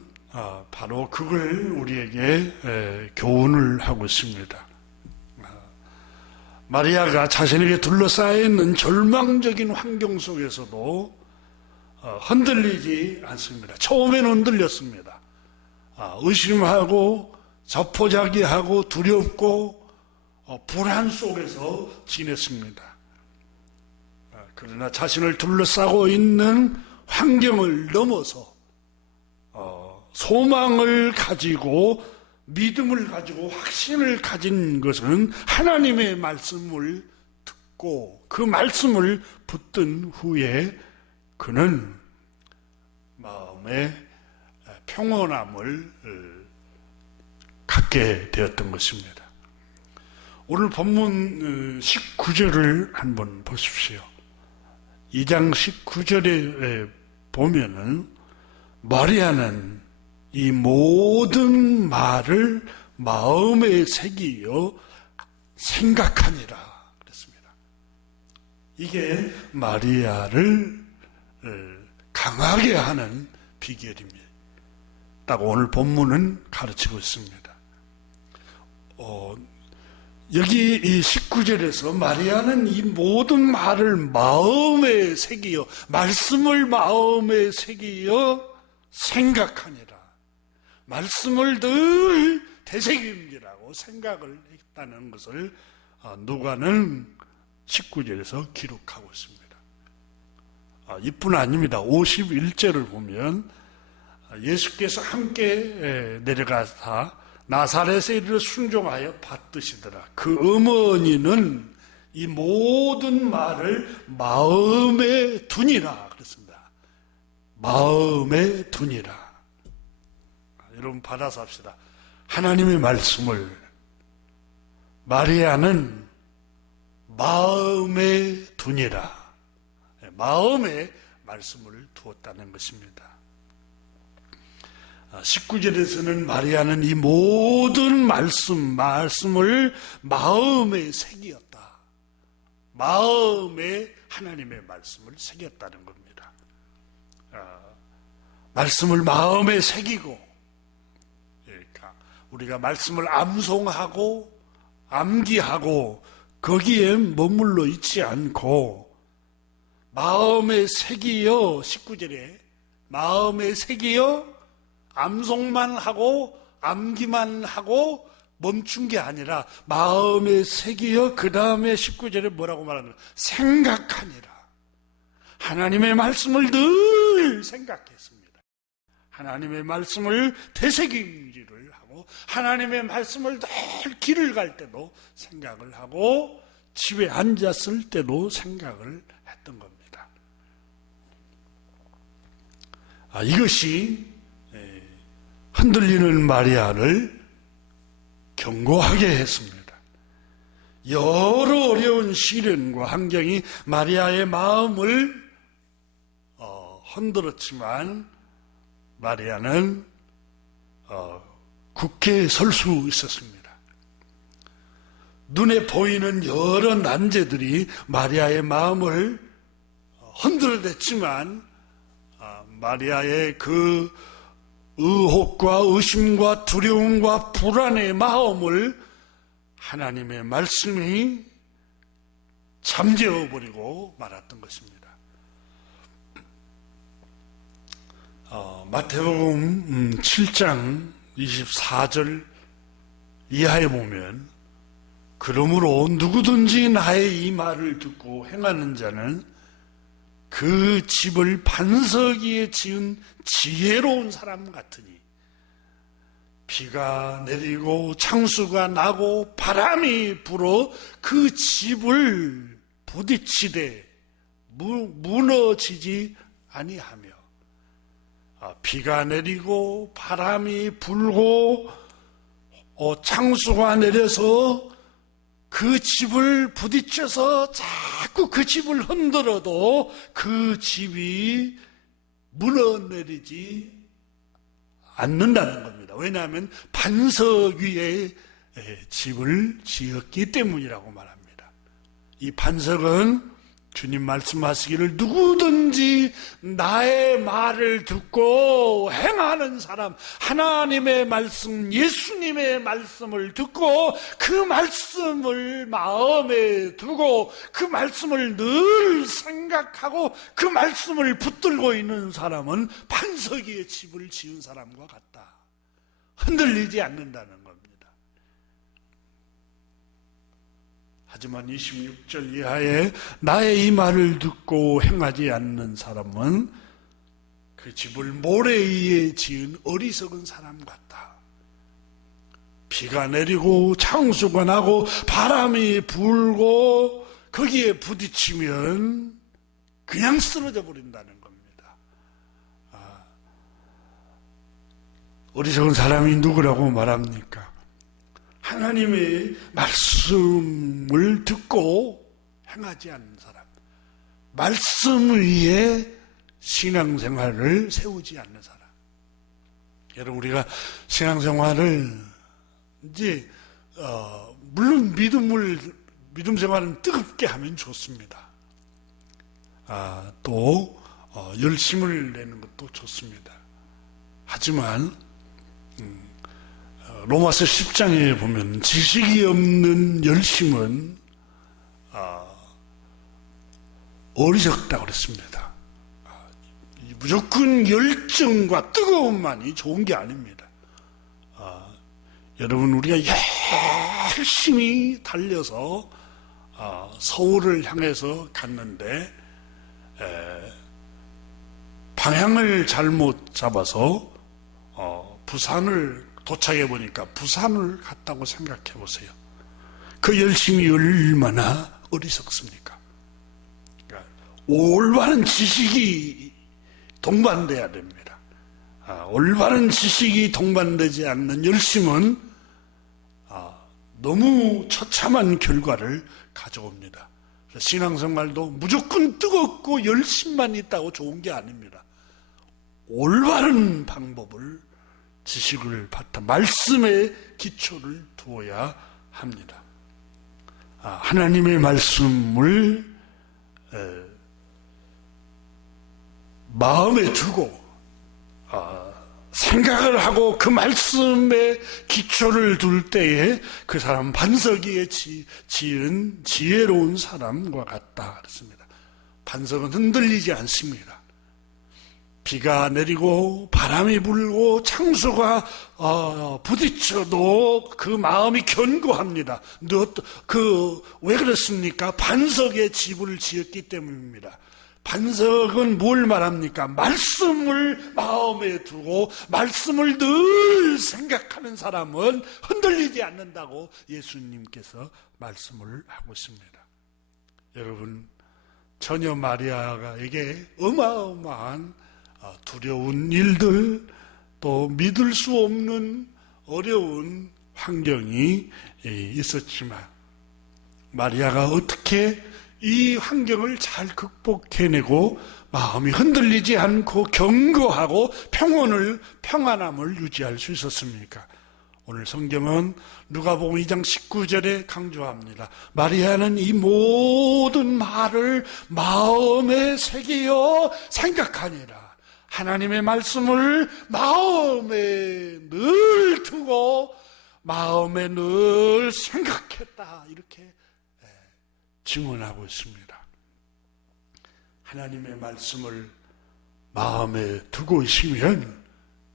바로 그걸 우리에게 교훈을 하고 있습니다. 마리아가 자신에게 둘러싸여 있는 절망적인 환경 속에서도 흔들리지 않습니다. 처음에는 흔들렸습니다. 의심하고 자포자기하고 두렵고 불안 속에서 지냈습니다. 그러나 자신을 둘러싸고 있는 환경을 넘어서 소망을 가지고 믿음을 가지고 확신을 가진 것은 하나님의 말씀을 듣고 그 말씀을 붙든 후에 그는 마음의 평온함을 갖게 되었던 것입니다. 오늘 본문 19절을 한번 보십시오. 2장 19절에 보면은 마리아는 이 모든 말을 마음에 새기어 생각하니라 그랬습니다. 이게 마리아를 강하게 하는 비결입니다. 딱 오늘 본문은 가르치고 있습니다. 여기 이 19절에서 마리아는 이 모든 말을 마음에 새기어 말씀을 마음에 새기어 생각하니라. 말씀을 늘 되새김질하고 생각을 했다는 것을 누가는 19절에서 기록하고 있습니다. 이뿐 아닙니다. 51절을 보면 예수께서 함께 내려가사 나사렛에 이르러 순종하여 받드시더라. 그 어머니는 이 모든 말을 마음에 두니라 그랬습니다. 마음에 두니라. 여러분 받아서 합시다. 하나님의 말씀을 마리아는 마음에 두니라. 마음에 말씀을 두었다는 것입니다. 19절에서는 마리아는 이 모든 말씀을 마음에 새겼다. 마음에 하나님의 말씀을 새겼다는 겁니다. 말씀을 마음에 새기고, 그러니까 우리가 말씀을 암송하고 암기하고 거기에 머물러 있지 않고 마음에 새기어 19절에 마음에 새기어 암송만 하고 암기만 하고 멈춘 게 아니라 마음에 새기어 그 다음에 19절에 뭐라고 말하느냐 생각하니라. 하나님의 말씀을 늘 늘 생각했습니다. 하나님의 말씀을 되새기기를 하고 하나님의 말씀을 늘 길을 갈 때도 생각을 하고 집에 앉았을 때도 생각을 했던 겁니다. 이것이 흔들리는 마리아를 견고하게 했습니다. 여러 어려운 시련과 환경이 마리아의 마음을 흔들었지만 마리아는 굳게 설 수 있었습니다. 눈에 보이는 여러 난제들이 마리아의 마음을 흔들어댔지만 마리아의 그 의혹과 의심과 두려움과 불안의 마음을 하나님의 말씀이 잠재워버리고 말았던 것입니다. 마태복음 7장 24절 이하에 보면 그러므로 누구든지 나의 이 말을 듣고 행하는 자는 그 집을 반석 위에 지은 지혜로운 사람 같으니 비가 내리고 창수가 나고 바람이 불어 그 집을 부딪히되 무너지지 아니하며 비가 내리고 바람이 불고 창수가 내려서 그 집을 부딪혀서 자꾸 그 집을 흔들어도 그 집이 무너내리지 않는다는 겁니다. 왜냐하면 반석 위에 집을 지었기 때문이라고 말합니다. 이 반석은 주님 말씀하시기를 누구든지 나의 말을 듣고 행하는 사람, 하나님의 말씀, 예수님의 말씀을 듣고 그 말씀을 마음에 두고 그 말씀을 늘 생각하고 그 말씀을 붙들고 있는 사람은 반석 위에 집을 지은 사람과 같다. 흔들리지 않는다는 겁니다. 하지만 26절 이하에 나의 이 말을 듣고 행하지 않는 사람은 그 집을 모래 위에 지은 어리석은 사람 같다. 비가 내리고 창수가 나고 바람이 불고 거기에 부딪히면 그냥 쓰러져 버린다는 겁니다. 어리석은 사람이 누구라고 말합니까? 하나님의 말씀을 듣고 행하지 않는 사람, 말씀 위에 신앙생활을 세우지 않는 사람. 여러분, 우리가 신앙생활을 이제 물론 믿음 생활은 뜨겁게 하면 좋습니다. 또 열심을 내는 것도 좋습니다. 하지만 로마서 10장에 보면 지식이 없는 열심은 어리석다고 그랬습니다. 무조건 열정과 뜨거움만이 좋은 게 아닙니다. 여러분, 우리가 열심히 달려서 서울을 향해서 갔는데 방향을 잘못 잡아서 부산을 도착해 보니까 부산을 갔다고 생각해 보세요. 그 열심이 얼마나 어리석습니까? 그러니까 올바른 지식이 동반돼야 됩니다. 올바른 지식이 동반되지 않는 열심은 너무 처참한 결과를 가져옵니다. 신앙생활도 무조건 뜨겁고 열심만 있다고 좋은 게 아닙니다. 올바른 방법을 지식을 바탕, 말씀에 기초를 두어야 합니다. 하나님의 말씀을 마음에 두고 생각을 하고 그 말씀에 기초를 둘 때에 그 사람 반석 위에 지은 지혜로운 사람과 같다 그랬습니다. 반석은 흔들리지 않습니다. 비가 내리고 바람이 불고 창수가 부딪혀도 그 마음이 견고합니다. 왜 그렇습니까? 반석에 집을 지었기 때문입니다. 반석은 뭘 말합니까? 말씀을 마음에 두고 말씀을 늘 생각하는 사람은 흔들리지 않는다고 예수님께서 말씀을 하고 있습니다. 여러분, 처녀 마리아에게 어마어마한 두려운 일들, 또 믿을 수 없는 어려운 환경이 있었지만 마리아가 어떻게 이 환경을 잘 극복해내고 마음이 흔들리지 않고 견고하고 평안함을 유지할 수 있었습니까? 오늘 성경은 누가복음 2장 19절에 강조합니다. 마리아는 이 모든 말을 마음에 새기어 생각하니라. 하나님의 말씀을 마음에 늘 두고 마음에 늘 생각했다. 이렇게 증언하고 있습니다. 하나님의 말씀을 마음에 두고 있으면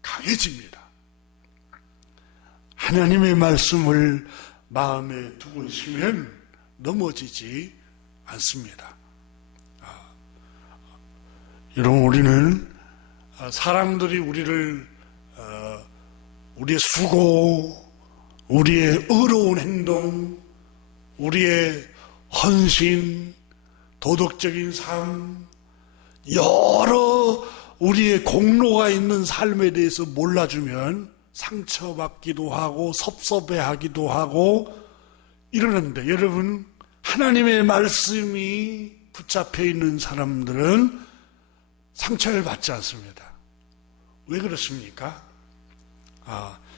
강해집니다. 하나님의 말씀을 마음에 두고 있으면 넘어지지 않습니다. 여러분, 우리는 사람들이 우리를 우리의 수고, 우리의 의로운 행동, 우리의 헌신, 도덕적인 삶, 여러 우리의 공로가 있는 삶에 대해서 몰라주면 상처받기도 하고 섭섭해하기도 하고 이러는데, 여러분, 하나님의 말씀이 붙잡혀 있는 사람들은 상처를 받지 않습니다. 왜 그렇습니까?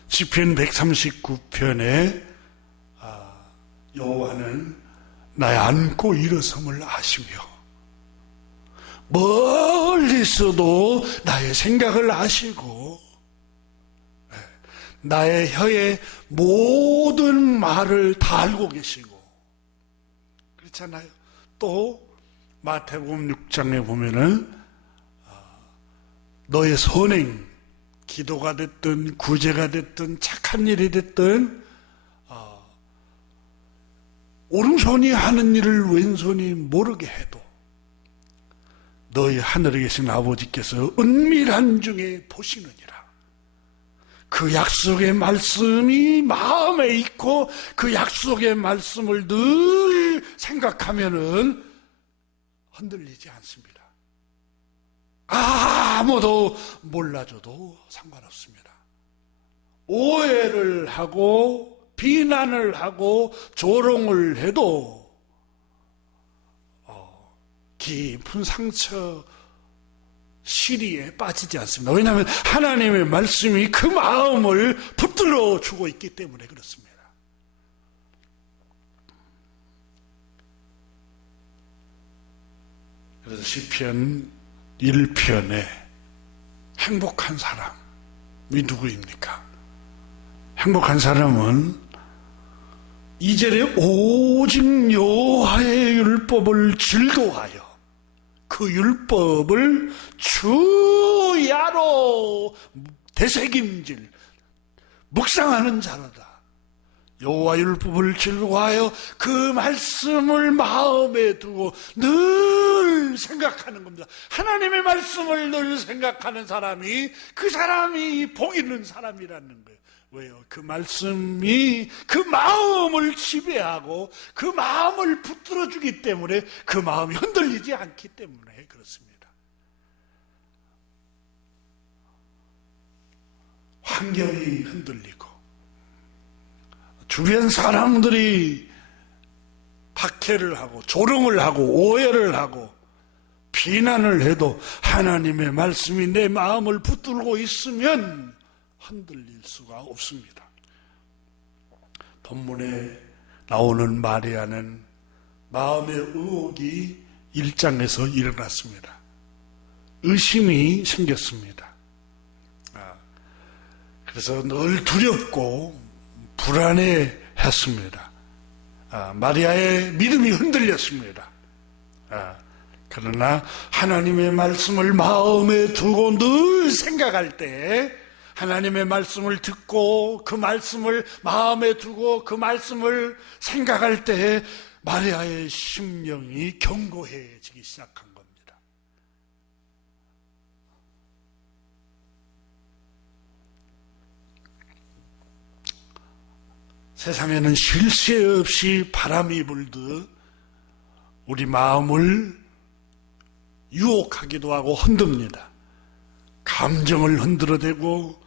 시편 139편에 여호와는 나의 앉고 일어섬을 아시며 멀리서도 나의 생각을 아시고 나의 혀의 모든 말을 다 알고 계시고, 그렇잖아요. 또 마태복음 6장에 보면은 너의 선행, 기도가 됐든 구제가 됐든 착한 일이 됐든 오른손이 하는 일을 왼손이 모르게 해도 너희 하늘에 계신 아버지께서 은밀한 중에 보시느니라. 그 약속의 말씀이 마음에 있고 그 약속의 말씀을 늘 생각하면은 흔들리지 않습니다. 아무도 몰라줘도 상관없습니다. 오해를 하고 비난을 하고 조롱을 해도 깊은 상처 시리에 빠지지 않습니다. 왜냐하면 하나님의 말씀이 그 마음을 붙들어 주고 있기 때문에 그렇습니다. 그래서 시편 1편에 행복한 사람이 누구입니까? 행복한 사람은 2절에 오직 여호와의 율법을 즐거워하여 그 율법을 주야로 되새김질 묵상하는 자로다. 여호와 율법을 즐거워하여 그 말씀을 마음에 두고 늘 생각하는 겁니다. 하나님의 말씀을 늘 생각하는 사람이 그 사람이 복 있는 사람이라는 거예요. 왜요? 그 말씀이 그 마음을 지배하고 그 마음을 붙들어주기 때문에 그 마음이 흔들리지 않기 때문에 그렇습니다. 환경이 흔들리고 주변 사람들이 박해를 하고 조롱을 하고 오해를 하고 비난을 해도 하나님의 말씀이 내 마음을 붙들고 있으면 흔들릴 수가 없습니다. 본문에 나오는 마리아는 마음의 의혹이 1장에서 일어났습니다. 의심이 생겼습니다. 그래서 늘 두렵고 불안해했습니다. 마리아의 믿음이 흔들렸습니다. 그러나 하나님의 말씀을 마음에 두고 늘 생각할 때, 하나님의 말씀을 듣고 그 말씀을 마음에 두고 그 말씀을 생각할 때 마리아의 심령이 견고해지기 시작한 겁니다. 세상에는 쉴 새 없이 바람이 불듯 우리 마음을 유혹하기도 하고 흔듭니다. 감정을 흔들어대고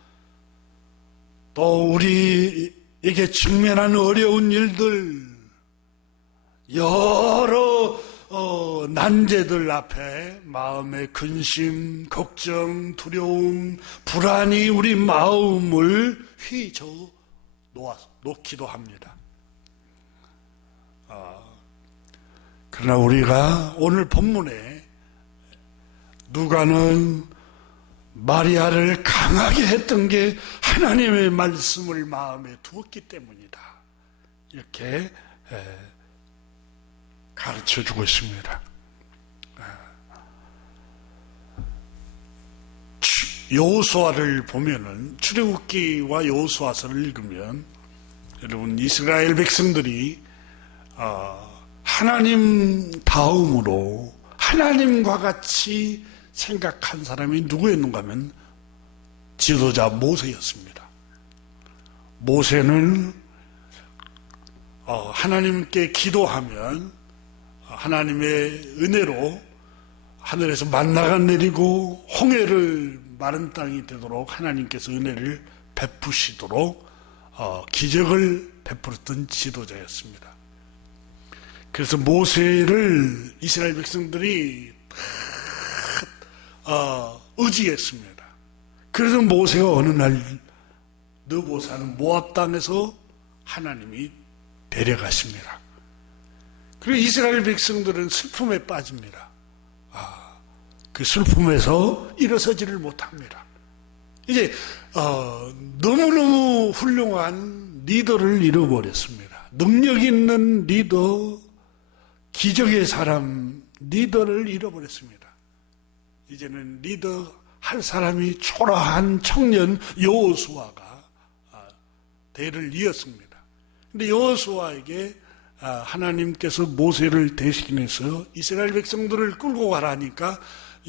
또 우리에게 직면한 어려운 일들, 여러 난제들 앞에 마음의 근심, 걱정, 두려움, 불안이 우리 마음을 휘저 놓기도 합니다. 그러나 우리가 오늘 본문에 누가는 마리아를 강하게 했던 게 하나님의 말씀을 마음에 두었기 때문이다. 이렇게 가르쳐주고 있습니다. 여호수아를 보면은, 출애굽기와 여호수아서를 읽으면 여러분, 이스라엘 백성들이 하나님 다음으로 하나님과 같이 생각한 사람이 누구였는가 하면 지도자 모세였습니다. 모세는 하나님께 기도하면 하나님의 은혜로 하늘에서 만나가 내리고 홍해를 마른 땅이 되도록 하나님께서 은혜를 베푸시도록 기적을 베풀었던 지도자였습니다. 그래서 모세를 이스라엘 백성들이 의지했습니다. 그래서 모세가 어느 날 느보 사는 모압 땅에서 하나님이 데려가십니다. 그리고 이스라엘 백성들은 슬픔에 빠집니다. 그 슬픔에서 일어서지를 못합니다. 이제 너무너무 훌륭한 리더를 잃어버렸습니다. 능력 있는 리더, 기적의 사람, 리더를 잃어버렸습니다. 이제는 리더 할 사람이 초라한 청년 여호수아가 대를 이었습니다. 근데 여호수아에게 하나님께서 모세를 대신해서 이스라엘 백성들을 끌고 가라니까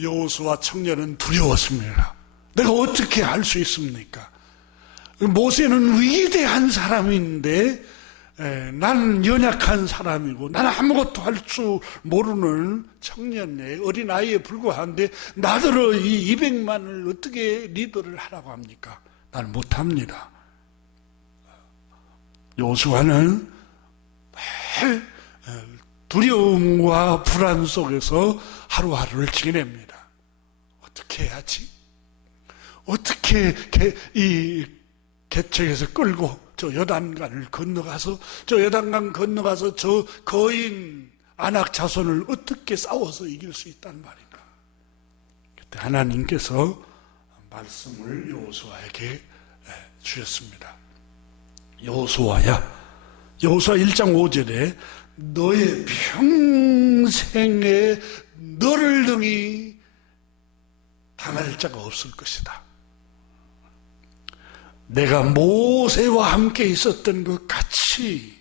여호수아 청년은 두려웠습니다. 내가 어떻게 할 수 있습니까? 모세는 위대한 사람인데 나는 연약한 사람이고 나는 아무것도 할 줄 모르는 청년의 어린아이에 불과한데 나더러 이 200만을 어떻게 리더를 하라고 합니까? 나는 못합니다. 여호수아는 매일 두려움과 불안 속에서 하루하루를 지냅니다. 어떻게 해야지? 어떻게 이 개척에서 끌고 저 요단강을 건너가서 저 거인 안악 자손을 어떻게 싸워서 이길 수 있단 말인가? 그때 하나님께서 말씀을 여호수아에게 주셨습니다. 여호수아야, 여호수아 1장 5절에 너의 평생에 너를 등이 당할 자가 없을 것이다. 내가 모세와 함께 있었던 것 같이,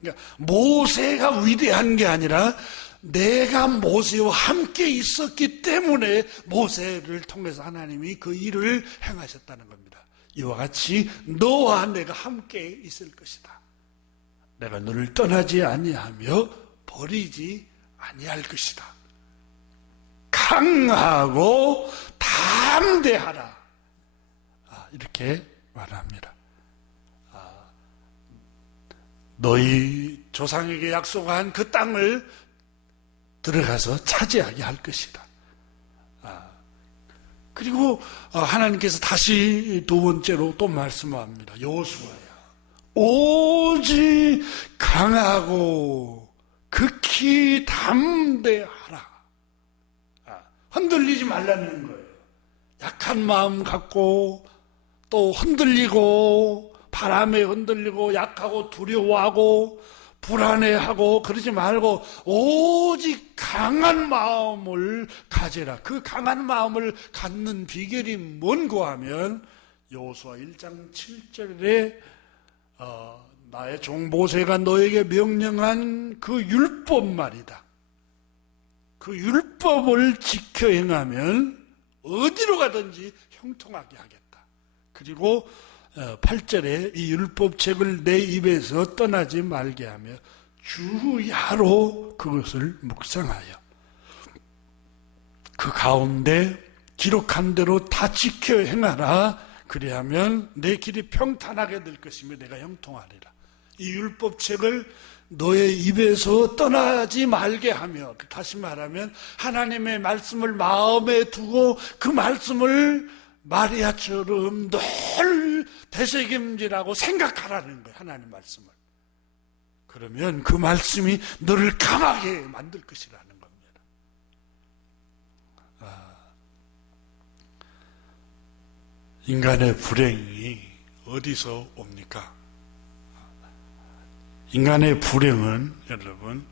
그러니까 모세가 위대한 게 아니라 내가 모세와 함께 있었기 때문에 모세를 통해서 하나님이 그 일을 행하셨다는 겁니다. 이와 같이 너와 내가 함께 있을 것이다. 내가 너를 떠나지 아니하며 버리지 아니할 것이다. 강하고 담대하라. 이렇게 말합니다. 너희 조상에게 약속한 그 땅을 들어가서 차지하게 할 것이다. 그리고 하나님께서 다시 두 번째로 또 말씀합니다. 여호수아야, 오직 강하고 극히 담대하라. 흔들리지 말라는 거예요. 약한 마음 갖고 또 흔들리고 바람에 흔들리고 약하고 두려워하고 불안해하고 그러지 말고 오직 강한 마음을 가져라. 그 강한 마음을 갖는 비결이 뭔고 하면 여호수아 1장 7절에 나의 종 모세가 너에게 명령한 그 율법 말이다. 그 율법을 지켜 행하면 어디로 가든지 형통하게 하겠다. 그리고 8절에 이 율법책을 내 입에서 떠나지 말게 하며 주야로 그것을 묵상하여 그 가운데 기록한 대로 다 지켜 행하라. 그리하면 내 길이 평탄하게 될 것이며 내가 형통하리라. 이 율법책을 너의 입에서 떠나지 말게 하며, 다시 말하면 하나님의 말씀을 마음에 두고 그 말씀을 마리아처럼 늘 되새김질하고 생각하라는 거예요. 하나님 말씀을. 그러면 그 말씀이 너를 강하게 만들 것이라는 겁니다. 인간의 불행이 어디서 옵니까? 인간의 불행은 여러분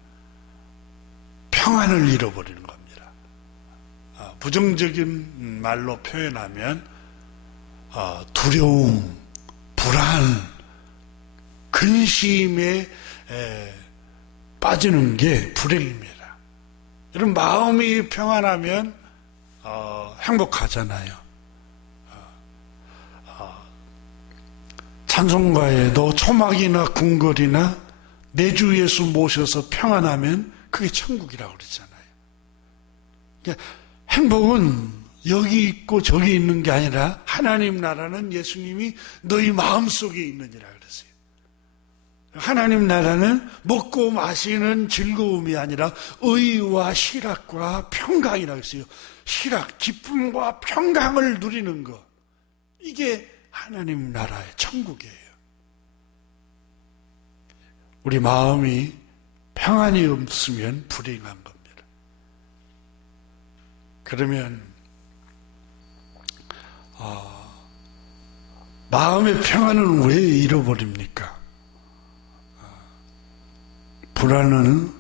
평안을 잃어버리는 겁니다. 부정적인 말로 표현하면 두려움, 불안, 근심에 빠지는 게 불행입니다. 여러분 마음이 평안하면 행복하잖아요. 찬송가에도 초막이나 궁궐이나 내 주 예수 모셔서 평안하면 그게 천국이라고 그러잖아요. 그러니까 행복은 여기 있고 저기 있는 게 아니라 하나님 나라는 예수님이 너희 마음속에 있느니라 그랬어요. 하나님 나라는 먹고 마시는 즐거움이 아니라 의와 희락과 평강이라고 했어요. 희락, 기쁨과 평강을 누리는 것. 이게 하나님 나라의 천국이에요. 우리 마음이 평안이 없으면 불행한 겁니다. 그러면 마음의 평안은 왜 잃어버립니까? 불안은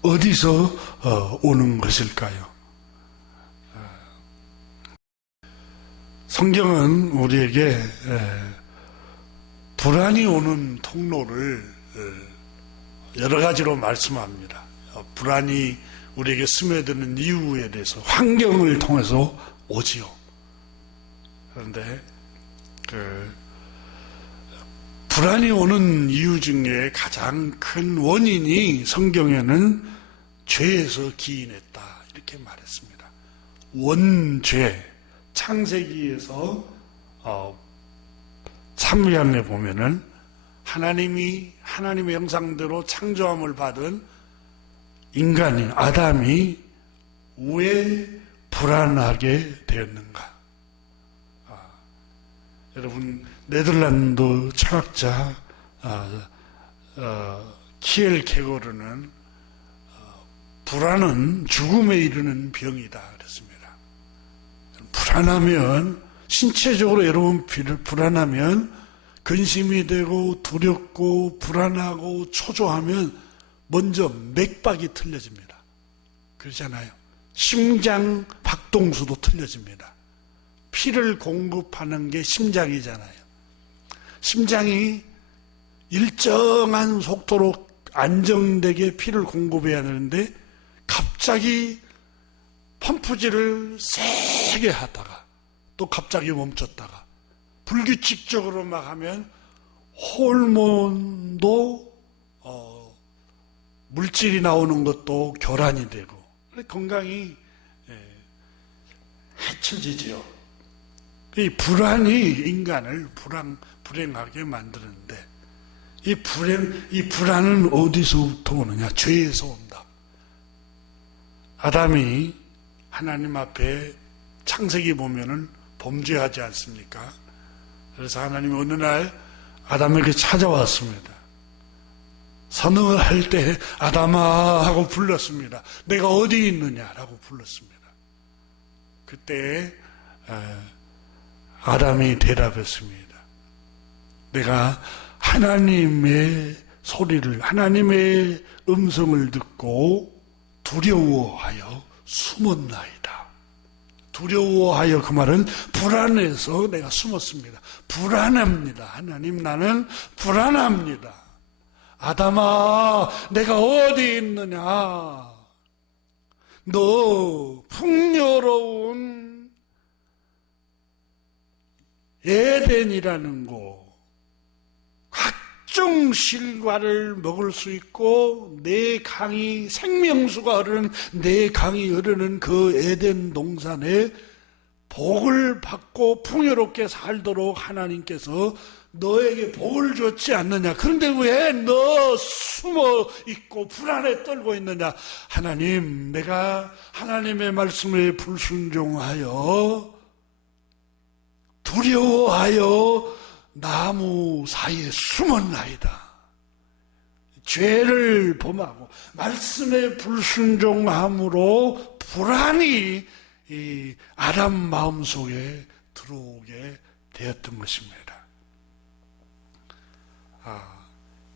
어디서 오는 것일까요? 성경은 우리에게 불안이 오는 통로를 여러 가지로 말씀합니다. 불안이 우리에게 스며드는 이유에 대해서 환경을 통해서 오지요. 그런데 불안이 오는 이유 중에 가장 큰 원인이 성경에는 죄에서 기인했다 이렇게 말했습니다. 원죄. 창세기에서 3장에 보면은 하나님의 형상대로 창조함을 받은 인간인 아담이 왜 불안하게 되었는가? 여러분 네덜란드 철학자 키엘케고르는 불안은 죽음에 이르는 병이다 그랬습니다. 불안하면 신체적으로 여러분 불안하면 근심이 되고 두렵고 불안하고 초조하면 먼저 맥박이 틀려집니다. 그러잖아요. 심장 박동수도 틀려집니다. 피를 공급하는 게 심장이잖아요. 심장이 일정한 속도로 안정되게 피를 공급해야 되는데 갑자기 펌프질을 세게 하다가 또 갑자기 멈췄다가 불규칙적으로 막 하면 호르몬도 물질이 나오는 것도 교란이 되고 건강이 해쳐지죠. 이 불안이 인간을 불행하게 만드는데 이 불안은 어디서부터 오느냐? 죄에서 온다. 아담이 하나님 앞에 창세기 보면은 범죄하지 않습니까? 그래서 하나님이 어느 날 아담에게 찾아왔습니다. 선을 때 아담아 하고 불렀습니다. 내가 어디 있느냐라고 불렀습니다. 그때 아담이 대답했습니다. 내가 하나님의 소리를, 하나님의 음성을 듣고 두려워하여 숨었나이다. 두려워하여 그 말은 불안해서 내가 숨었습니다. 불안합니다. 하나님 나는 불안합니다. 아담아 내가 어디 있느냐? 너 풍요로운 에덴이라는 곳, 각종 실과를 먹을 수 있고 네 강이 생명수가 흐르는 네 강이 흐르는 그 에덴 동산에 복을 받고 풍요롭게 살도록 하나님께서 너에게 복을 줬지 않느냐. 그런데 왜 너 숨어 있고 불안에 떨고 있느냐. 하나님, 내가 하나님의 말씀에 불순종하여 두려워하여 나무 사이에 숨었나이다. 죄를 범하고 말씀에 불순종함으로 불안이 이 아담 마음속에 들어오게 되었던 것입니다.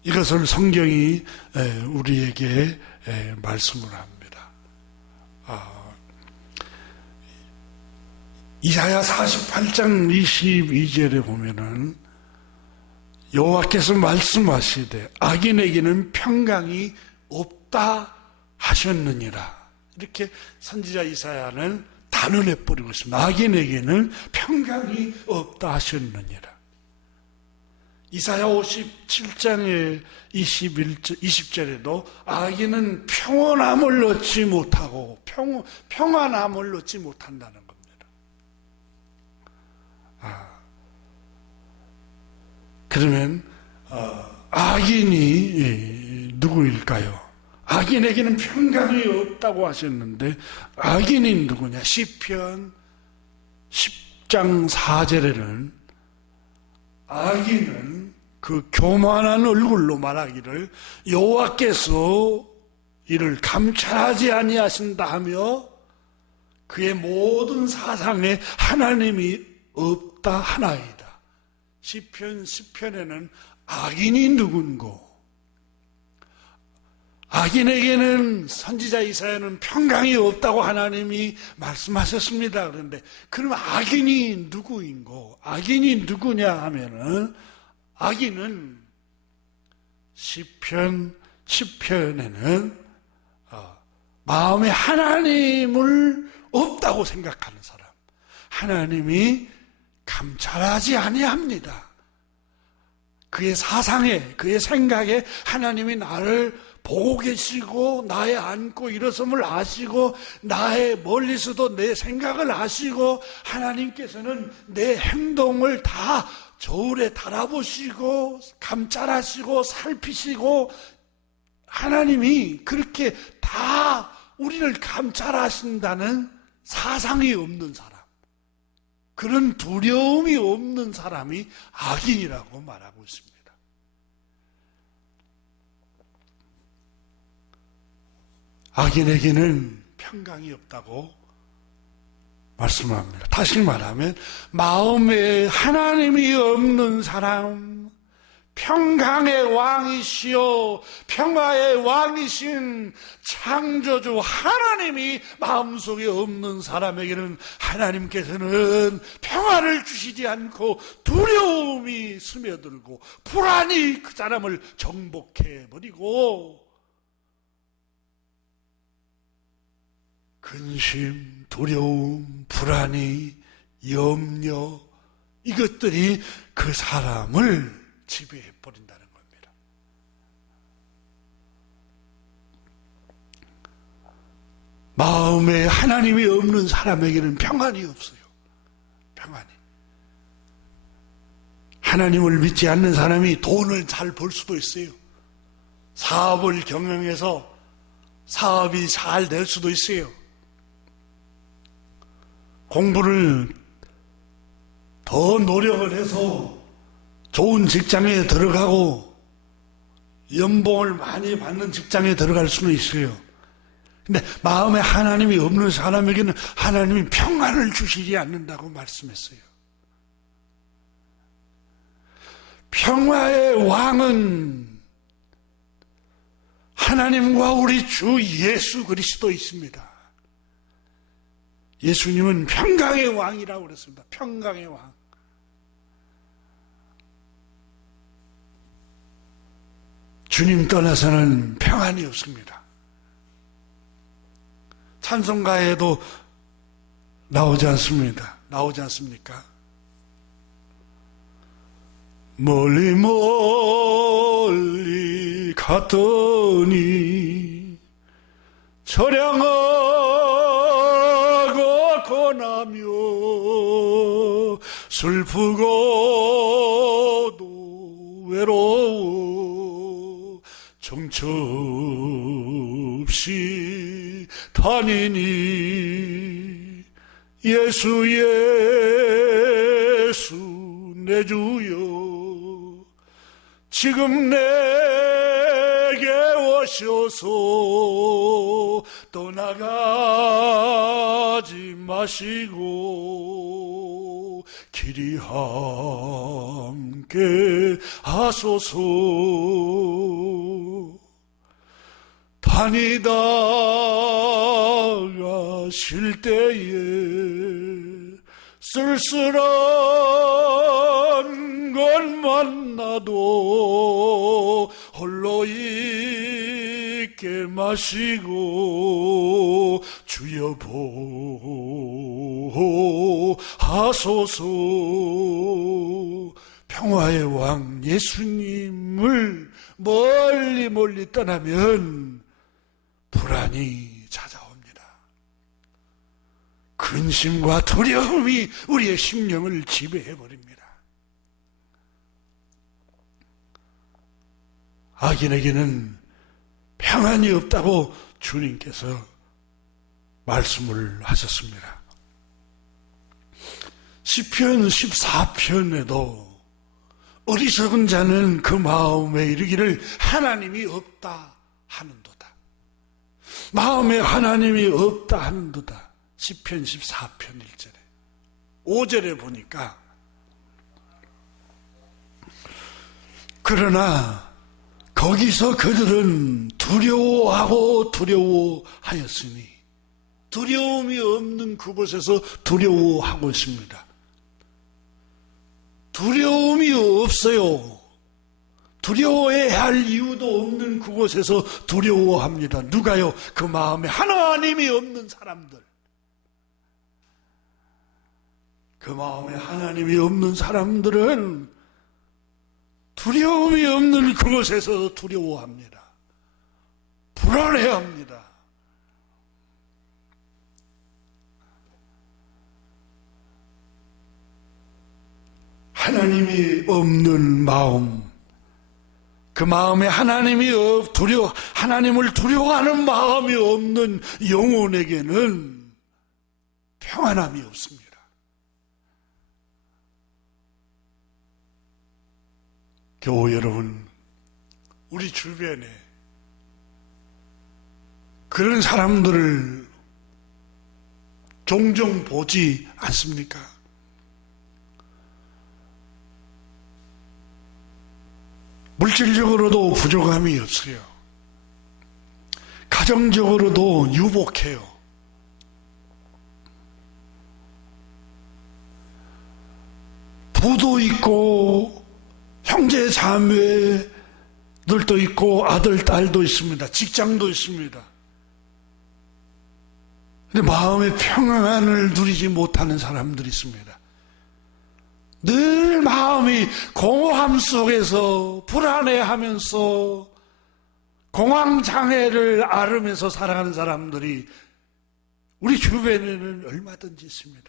이것을 성경이 우리에게 말씀을 합니다. 이사야 48장 22절에 보면은 여호와께서 말씀하시되 악인에게는 평강이 없다 하셨느니라. 이렇게 선지자 이사야는 단언해버리고 있습니다. 악인에게는 평강이 없다 하셨느니라. 이사야 57장의 20절에도 악인은 평온함을 얻지 못하고 평안함을 얻지 못한다는 겁니다. 그러면 악인이 누구일까요? 악인에게는 평강이 없다고 하셨는데 악인이 누구냐? 시편 10장 4절에는 악인은 그 교만한 얼굴로 말하기를 여호와께서 이를 감찰하지 아니하신다 하며 그의 모든 사상에 하나님이 없다 하나이다. 시편 10편에는 악인이 누군고, 악인에게는 선지자 이사야는 평강이 없다고 하나님이 말씀하셨습니다. 그런데 그럼 악인이 누구인고, 악인이 누구냐 하면은 악인은 시편 10편에는 마음에 하나님을 없다고 생각하는 사람, 하나님이 감찰하지 아니합니다. 그의 사상에, 그의 생각에 하나님이 나를 보고 계시고 나의 앉고 일어섬을 아시고 나의 멀리서도 내 생각을 아시고 하나님께서는 내 행동을 다 저울에 달아보시고 감찰하시고 살피시고 하나님이 그렇게 다 우리를 감찰하신다는 사상이 없는 사람, 그런 두려움이 없는 사람이 악인이라고 말하고 있습니다. 악인에게는 평강이 없다고 말씀합니다. 다시 말하면 마음에 하나님이 없는 사람, 평강의 왕이시요 평화의 왕이신 창조주 하나님이 마음속에 없는 사람에게는 하나님께서는 평화를 주시지 않고 두려움이 스며들고 불안이 그 사람을 정복해버리고 근심, 두려움, 불안이, 염려, 이것들이 그 사람을 지배해버린다는 겁니다. 마음에 하나님이 없는 사람에게는 평안이 없어요. 평안이. 하나님을 믿지 않는 사람이 돈을 잘 벌 수도 있어요. 사업을 경영해서 사업이 잘 될 수도 있어요. 공부를 더 노력을 해서 좋은 직장에 들어가고 연봉을 많이 받는 직장에 들어갈 수는 있어요. 근데 마음에 하나님이 없는 사람에게는 하나님이 평안을 주시지 않는다고 말씀했어요. 평화의 왕은 하나님과 우리 주 예수 그리스도이십니다. 예수님은 평강의 왕이라고 그랬습니다. 평강의 왕. 주님 떠나서는 평안이 없습니다. 찬송가에도 나오지 않습니까? 멀리 멀리 갔더니 처량하고 고나며 슬프고도 외로워 정처 없이 다니니 예수 내 주여 지금 내게 오셔서 떠나가지 마시고 길이 함께 하소서. 다니다가 쉴 때에 쓸쓸한 건 만나도 홀로 있게 마시고 주여 보하소서. 평화의 왕 예수님을 멀리 멀리 떠나면 불안이 찾아옵니다. 근심과 두려움이 우리의 심령을 지배해버립니다. 악인에게는 평안이 없다고 주님께서 말씀을 하셨습니다. 시편 14편에도 어리석은 자는 그 마음에 이르기를 하나님이 없다 하는도다. 마음에 하나님이 없다 하는도다. 시편 14편 1절에 5절에 보니까 그러나 거기서 그들은 두려워하고 두려워하였으니 두려움이 없는 그곳에서 두려워하고 있습니다. 두려움이 없어요. 두려워해야 할 이유도 없는 그곳에서 두려워합니다. 누가요? 그 마음에 하나님이 없는 사람들. 그 마음에 하나님이 없는 사람들은 두려움이 없는 그곳에서 두려워합니다. 불안해합니다. 하나님이 없는 마음, 그 마음에 하나님을 두려워하는 마음이 없는 영혼에게는 평안함이 없습니다. 교우 여러분, 우리 주변에 그런 사람들을 종종 보지 않습니까? 물질적으로도 부족함이 없어요. 가정적으로도 유복해요. 부도 있고 형제 자매들도 있고 아들 딸도 있습니다. 직장도 있습니다. 근데 마음의 평안을 누리지 못하는 사람들이 있습니다. 늘 마음이 공허함 속에서 불안해하면서 공황장애를 앓으면서 살아가는 사람들이 우리 주변에는 얼마든지 있습니다.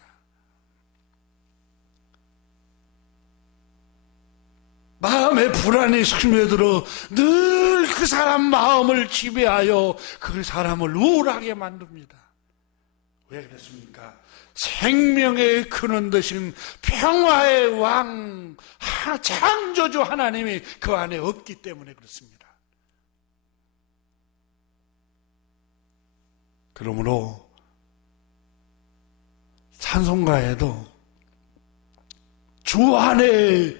마음에 불안이 스며들어 늘 그 사람 마음을 지배하여 그 사람을 우울하게 만듭니다. 왜 그랬습니까? 생명의 근원 되신 평화의 왕 창조주 하나님이 그 안에 없기 때문에 그렇습니다. 그러므로 찬송가에도 주 안에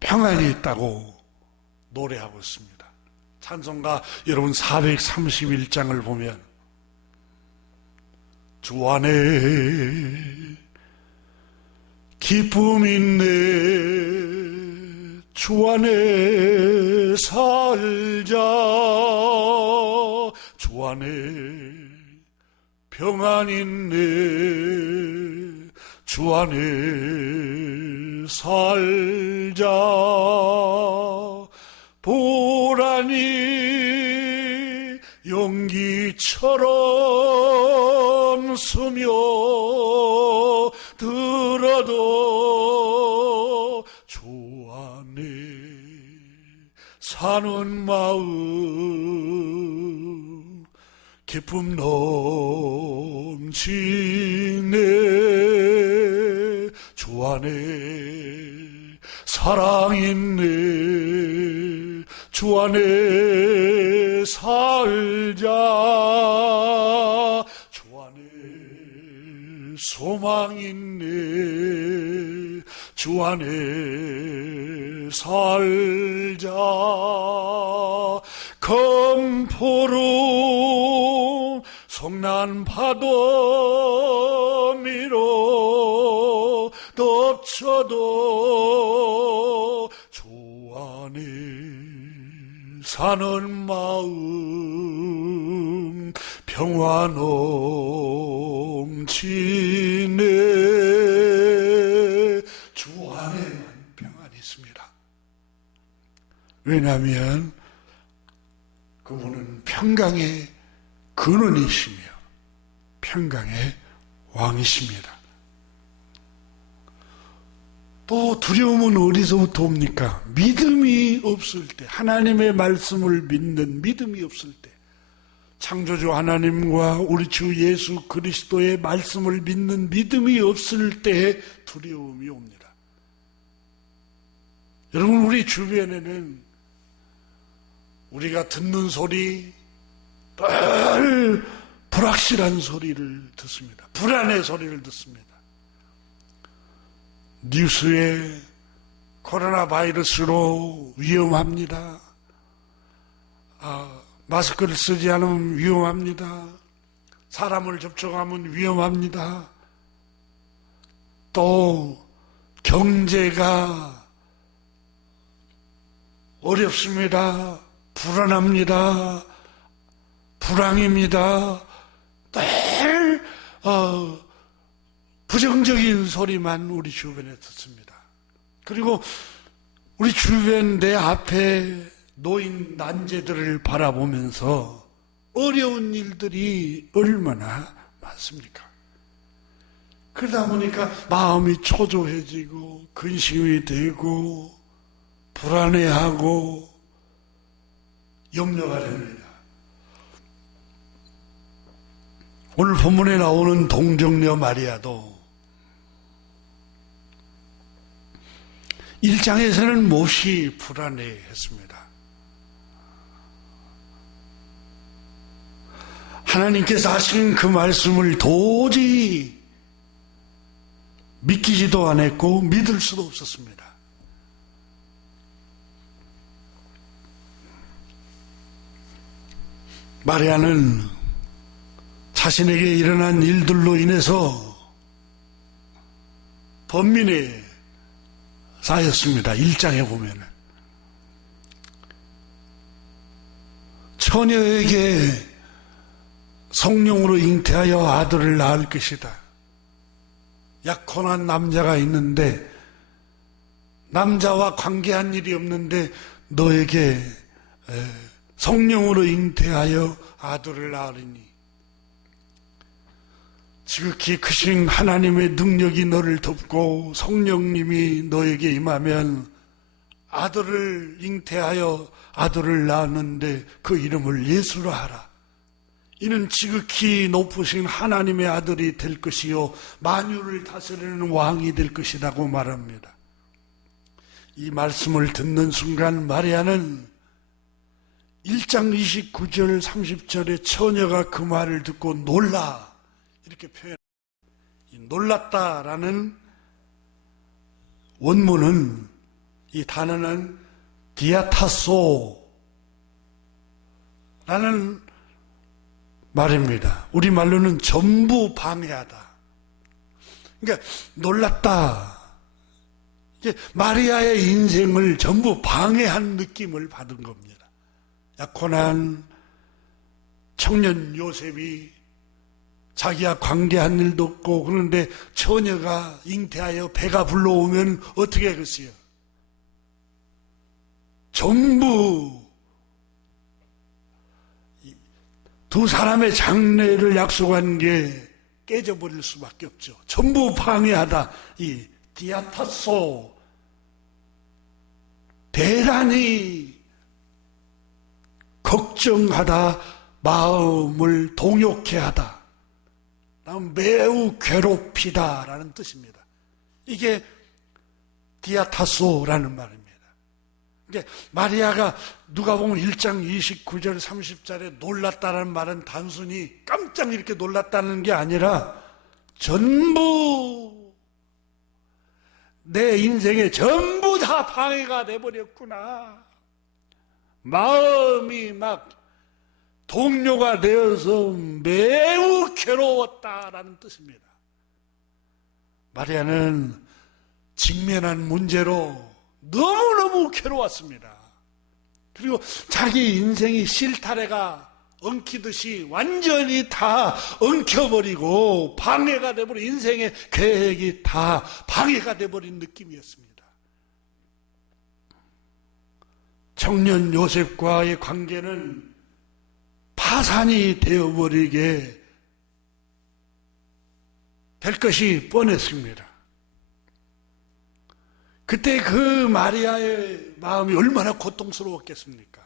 평안이 있다고 노래하고 있습니다. 찬송가 여러분 431장을 보면 주 안에 기쁨 있네, 주 안에 살자, 주 안에 평안 있네, 주 안에 살자. 보라니 용기처럼 스며들어도 주 안에 사는 마음 기쁨 넘치네. 주 안에 사랑 있네. 주 안에 살자. 주 안에 소망 있네. 주 안에 살자. 검포로 성난 파도 밀어 덮쳐도 주 안에 사는 마음 평화 넘치네. 주 안에만 평안이 있습니다. 왜냐하면 그분은 평강의 근원이시며 평강의 왕이십니다. 또 두려움은 어디서부터 옵니까? 믿음이 없을 때, 하나님의 말씀을 믿는 믿음이 없을 때, 창조주 하나님과 우리 주 예수 그리스도의 말씀을 믿는 믿음이 없을 때 두려움이 옵니다. 여러분, 우리 주변에는 우리가 듣는 소리, 늘 불확실한 소리를 듣습니다. 불안의 소리를 듣습니다. 뉴스에 코로나 바이러스로 위험합니다. 마스크를 쓰지 않으면 위험합니다. 사람을 접촉하면 위험합니다. 또 경제가 어렵습니다. 불안합니다. 불황입니다. 늘 부정적인 소리만 우리 주변에 듣습니다. 그리고 우리 주변 내 앞에 노인 난제들을 바라보면서 어려운 일들이 얼마나 많습니까? 그러다 보니까 마음이 초조해지고 근심이 되고 불안해하고 염려가 됩니다. 오늘 본문에 나오는 동정녀 마리아도 1장에서는 몹시 불안해했습니다. 하나님께서 하신 그 말씀을 도저히 믿기지도 않았고 믿을 수도 없었습니다. 마리아는 자신에게 일어난 일들로 인해서 번민에 쌓였습니다. 1장에 보면은 처녀에게 성령으로 잉태하여 아들을 낳을 것이다. 약혼한 남자가 있는데 남자와 관계한 일이 없는데 너에게 성령으로 잉태하여 아들을 낳으리니 지극히 크신 하나님의 능력이 너를 덮고 성령님이 너에게 임하면 아들을 잉태하여 아들을 낳았는데 그 이름을 예수로 하라. 이는 지극히 높으신 하나님의 아들이 될 것이요 만유를 다스리는 왕이 될 것이라고 말합니다. 이 말씀을 듣는 순간 마리아는 1장 29절 30절에 처녀가 그 말을 듣고 놀라 이렇게 표현합니다. 놀랐다라는 원문은 이 단어는 디아타소라는 말입니다. 우리말로는 전부 방해하다. 그러니까 놀랐다. 이제 마리아의 인생을 전부 방해한 느낌을 받은 겁니다. 약혼한 청년 요셉이 자기야 관계한 일도 없고 그런데 처녀가 잉태하여 배가 불러오면 어떻게 하겠어요? 전부 두 사람의 장래를 약속한 게 깨져버릴 수밖에 없죠. 전부 방해하다. 이 디아타소, 대단히 걱정하다, 마음을 동요케 하다, 매우 괴롭히다 라는 뜻입니다. 이게 디아타소라는 말입니다. 그러니까 마리아가 누가복음 1장 29절 30절에 놀랐다는 말은 단순히 깜짝 이렇게 놀랐다는 게 아니라 전부 내 인생에 전부 다 방해가 돼버렸구나. 마음이 막 동요가 되어서 매우 괴로웠다라는 뜻입니다. 마리아는 직면한 문제로 너무너무 괴로웠습니다. 그리고 자기 인생이 실타래가 엉키듯이 완전히 다 엉켜버리고 방해가 돼버린, 인생의 계획이 다 방해가 돼버린 느낌이었습니다. 청년 요셉과의 관계는 파산이 되어버리게 될 것이 뻔했습니다. 그때 그 마리아의 마음이 얼마나 고통스러웠겠습니까?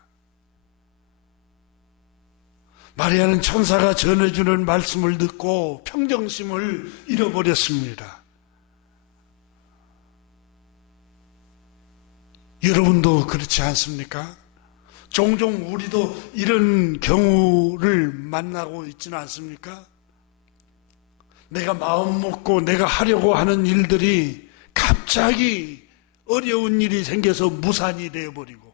마리아는 천사가 전해주는 말씀을 듣고 평정심을 잃어버렸습니다. 여러분도 그렇지 않습니까? 종종 우리도 이런 경우를 만나고 있지는 않습니까? 내가 마음 먹고 내가 하려고 하는 일들이 갑자기 어려운 일이 생겨서 무산이 되어버리고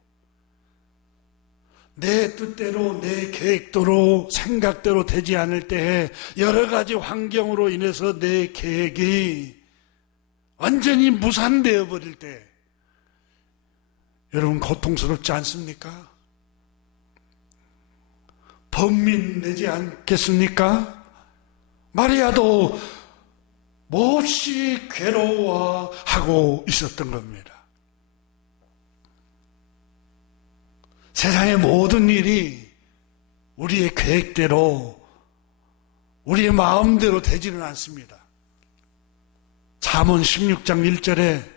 내 뜻대로 내 계획대로 생각대로 되지 않을 때에 여러 가지 환경으로 인해서 내 계획이 완전히 무산되어 버릴 때 여러분 고통스럽지 않습니까? 번민되지 않겠습니까? 마리아도 몹시 괴로워하고 있었던 겁니다. 세상의 모든 일이 우리의 계획대로, 우리의 마음대로 되지는 않습니다. 잠언 16장 1절에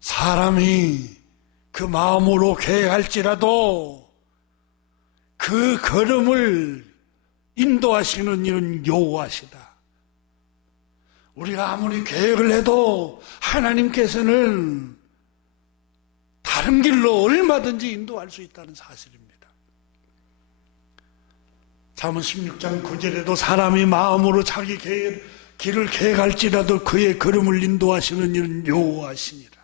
사람이 그 마음으로 계획할지라도 그 걸음을 인도하시는 이는 여호와시다. 우리가 아무리 계획을 해도 하나님께서는 다른 길로 얼마든지 인도할 수 있다는 사실입니다. 잠언 16장 9절에도 사람이 마음으로 자기 길을 계획할지라도 그의 걸음을 인도하시는 이는 여호와시니라.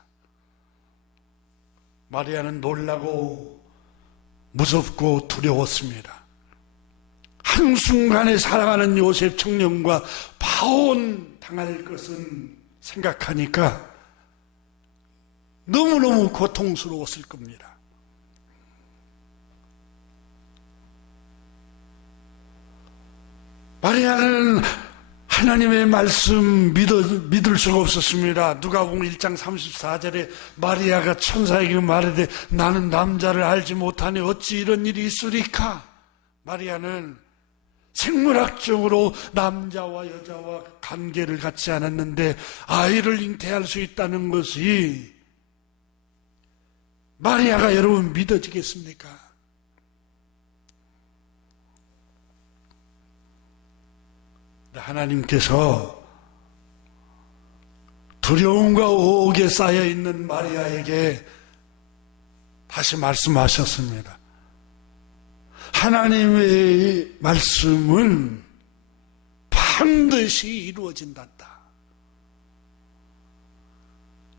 마리아는 놀라고 무섭고 두려웠습니다. 한순간에 사랑하는 요셉 청년과 파혼당할 것은 생각하니까 너무너무 고통스러웠을 겁니다. 마리아는 하나님의 말씀 믿을 수가 없었습니다. 누가복음 1장 34절에 마리아가 천사에게 말하되 나는 남자를 알지 못하니 어찌 이런 일이 있으리까? 마리아는 생물학적으로 남자와 여자와 관계를 갖지 않았는데 아이를 잉태할 수 있다는 것이 마리아가 여러분 믿어지겠습니까? 하나님께서 두려움과 오혹에 쌓여있는 마리아에게 다시 말씀하셨습니다. 하나님의 말씀은 반드시 이루어진단다.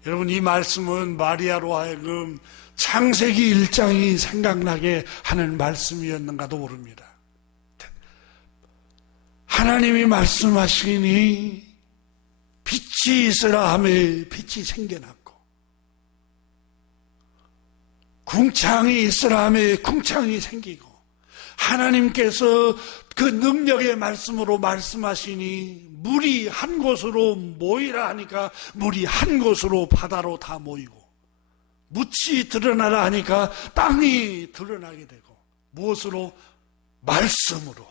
여러분, 이 말씀은 마리아로 하여금 창세기 1장이 생각나게 하는 말씀이었는가도 모릅니다. 하나님이 말씀하시니 빛이 있으라 하며 빛이 생겨났고 궁창이 있으라 하며 궁창이 생기고 하나님께서 그 능력의 말씀으로 말씀하시니 물이 한 곳으로 모이라 하니까 물이 한 곳으로 바다로 다 모이고, 묻이 드러나라 하니까 땅이 드러나게 되고, 무엇으로? 말씀으로.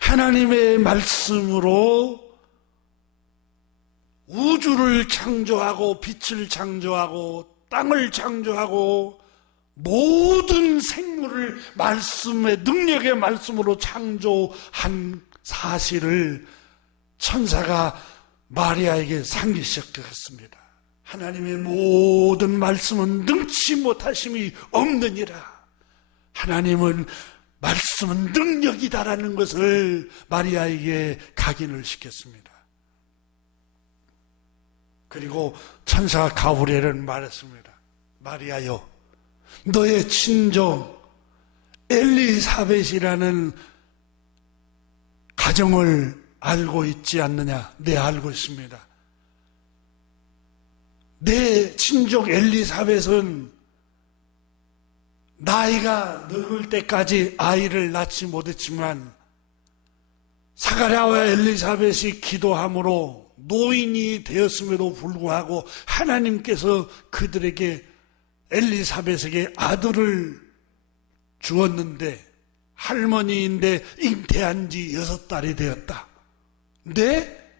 하나님의 말씀으로 우주를 창조하고 빛을 창조하고 땅을 창조하고 모든 생물을 말씀의 능력의 말씀으로 창조한 사실을 천사가 마리아에게 상기시켰습니다. 하나님의 모든 말씀은 능치 못하심이 없느니라. 하나님은 말씀은 능력이다라는 것을 마리아에게 각인을 시켰습니다. 그리고 천사 가브리엘은 말했습니다. 마리아여, 너의 친정 엘리사벳이라는 가정을 알고 있지 않느냐? 네, 알고 있습니다. 내 친족 엘리사벳은 나이가 늙을 때까지 아이를 낳지 못했지만 사가랴와 엘리사벳이 기도함으로 노인이 되었음에도 불구하고 하나님께서 그들에게, 엘리사벳에게 아들을 주었는데 할머니인데 잉태한 지 6달이 되었다. 근데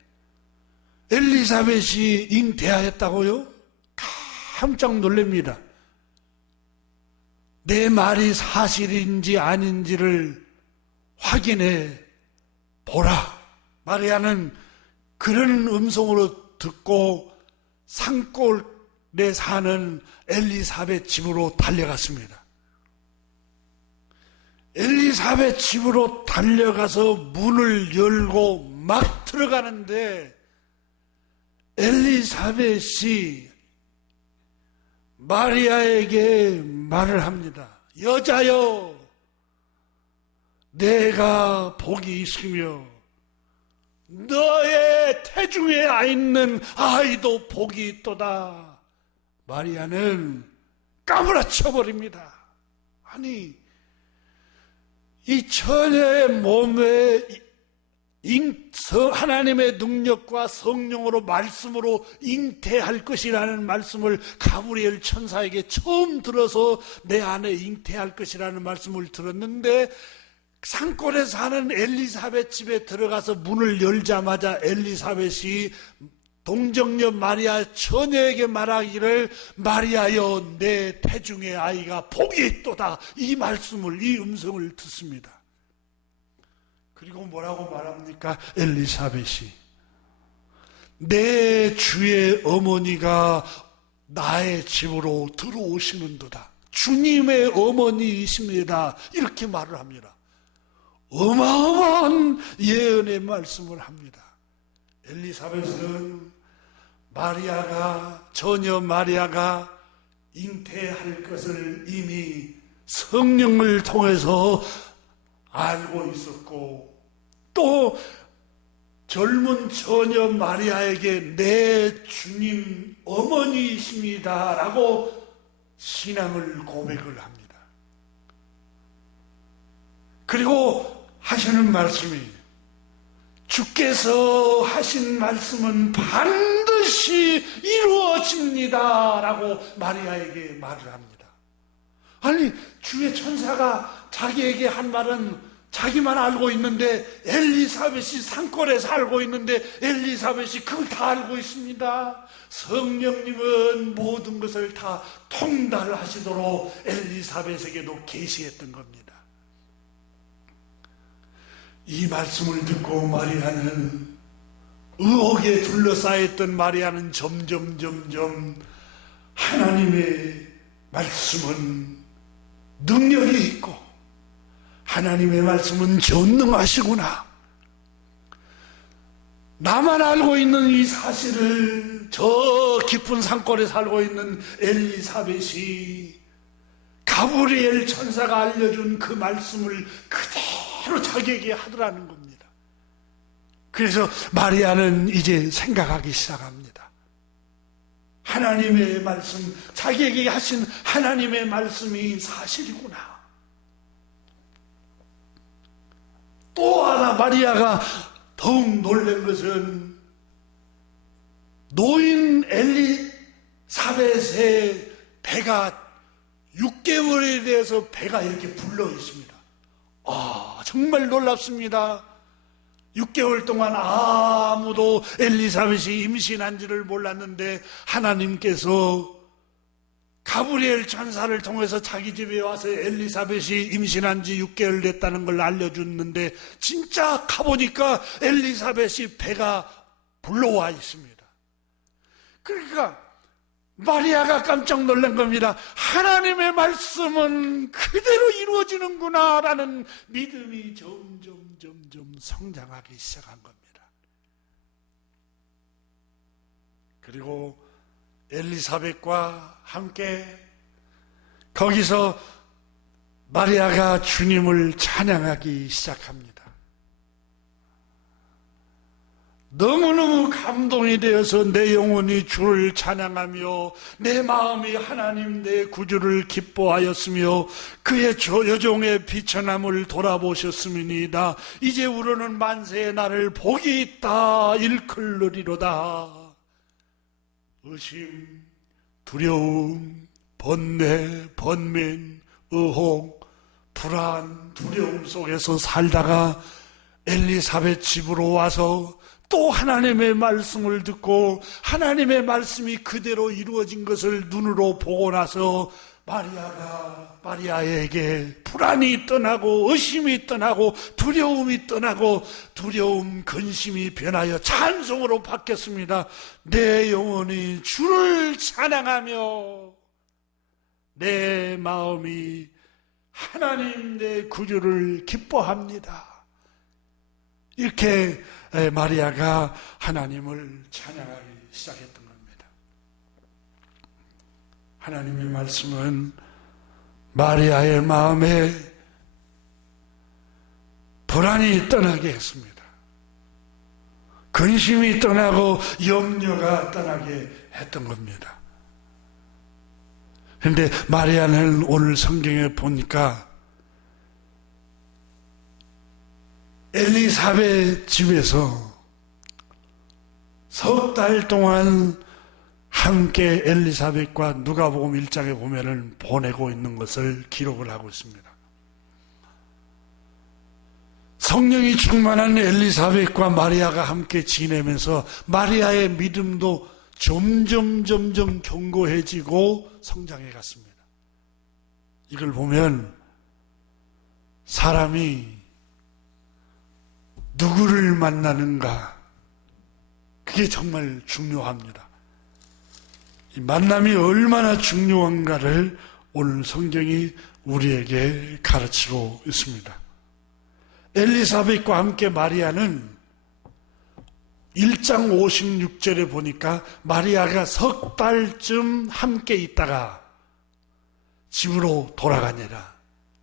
엘리사벳이 잉태하였다고요? 깜짝 놀랍니다. 내 말이 사실인지 아닌지를 확인해 보라. 마리아는 그런 음성으로 듣고 산골에 사는 엘리사벳 집으로 달려갔습니다. 엘리사벳 집으로 달려가서 문을 열고 막 들어가는데 엘리사벳이 마리아에게 말을 합니다. 여자여, 내가 복이 있으며 너의 태중에 아 있는 아이도 복이 있도다. 마리아는 까무라쳐 버립니다. 아니, 이 처녀의 몸에 하나님의 능력과 성령으로 말씀으로 잉태할 것이라는 말씀을 가브리엘 천사에게 처음 들어서 내 안에 잉태할 것이라는 말씀을 들었는데, 산골에 사는 엘리사벳 집에 들어가서 문을 열자마자 엘리사벳이 동정녀 마리아 처녀에게 말하기를 마리아여, 내 태중의 아이가 복이 있도다, 이 말씀을, 이 음성을 듣습니다. 그리고 뭐라고 말합니까? 엘리사벳이 내 주의 어머니가 나의 집으로 들어오시는도다. 주님의 어머니이십니다. 이렇게 말을 합니다. 어마어마한 예언의 말씀을 합니다. 엘리사벳은 처녀 마리아가 잉태할 것을 이미 성령을 통해서 알고 있었고, 또 젊은 처녀 마리아에게 내 주님 어머니이십니다 라고 신앙을 고백을 합니다. 그리고 하시는 말씀이, 주께서 하신 말씀은 반드시 이루어집니다 라고 마리아에게 말을 합니다. 아니, 주의 천사가 자기에게 한 말은 자기만 알고 있는데, 엘리사벳이 산골에 살고 있는데 엘리사벳이 그걸 다 알고 있습니다. 성령님은 모든 것을 다 통달하시도록 엘리사벳에게도 계시했던 겁니다. 이 말씀을 듣고 마리아는, 의혹에 둘러싸였던 마리아는 점점 하나님의 말씀은 능력이 있고 하나님의 말씀은 전능하시구나, 나만 알고 있는 이 사실을 저 깊은 산골에 살고 있는 엘리사벳이 가브리엘 천사가 알려준 그 말씀을 그대로 자기에게 하더라는 겁니다. 그래서 마리아는 이제 생각하기 시작합니다. 하나님의 말씀, 자기에게 하신 하나님의 말씀이 사실이구나. 또 하나 마리아가 더욱 놀란 것은 노인 엘리사벳의 배가 6개월에 대해서 배가 이렇게 불러 있습니다. 정말 놀랍습니다. 6개월 동안 아무도 엘리사벳이 임신한지를 몰랐는데 하나님께서 가브리엘 천사를 통해서 자기 집에 와서 엘리사벳이 임신한 지 6개월 됐다는 걸 알려줬는데 진짜 가보니까 엘리사벳이 배가 불러와 있습니다. 그러니까 마리아가 깜짝 놀란 겁니다. 하나님의 말씀은 그대로 이루어지는구나 라는 믿음이 점점 성장하기 시작한 겁니다. 그리고 엘리사벳과 함께 거기서 마리아가 주님을 찬양하기 시작합니다. 너무너무 감동이 되어서 내 영혼이 주를 찬양하며 내 마음이 하나님 내 구주를 기뻐하였으며 그의 여종의 비천함을 돌아보셨음이니이다. 이제 우러는 만세의 날을 복이 있다 일컬으리로다. 의심, 두려움, 번뇌, 번민, 의혹, 불안, 두려움 속에서 살다가 엘리사벳 집으로 와서 또 하나님의 말씀을 듣고 하나님의 말씀이 그대로 이루어진 것을 눈으로 보고 나서 마리아에게 불안이 떠나고 의심이 떠나고 두려움이 떠나고 두려움, 근심이 변하여 찬송으로 바뀌었습니다. 내 영혼이 주를 찬양하며 내 마음이 하나님 내 구주를 기뻐합니다. 이렇게 마리아가 하나님을 찬양하기 시작했던 겁니다. 하나님의 말씀은 마리아의 마음에 불안이 떠나게 했습니다. 근심이 떠나고 염려가 떠나게 했던 겁니다. 그런데 마리아는 오늘 성경에 보니까 엘리사벳 집에서 석 달 동안 함께 엘리사벳과 누가복음 1장에 보면은 보내고 있는 것을 기록을 하고 있습니다. 성령이 충만한 엘리사벳과 마리아가 함께 지내면서 마리아의 믿음도 점점 견고해지고 성장해 갔습니다. 이걸 보면 사람이 누구를 만나는가, 그게 정말 중요합니다. 이 만남이 얼마나 중요한가를 오늘 성경이 우리에게 가르치고 있습니다. 엘리사벳과 함께 마리아는 1장 56절에 보니까 마리아가 석 달쯤 함께 있다가 집으로 돌아가니라.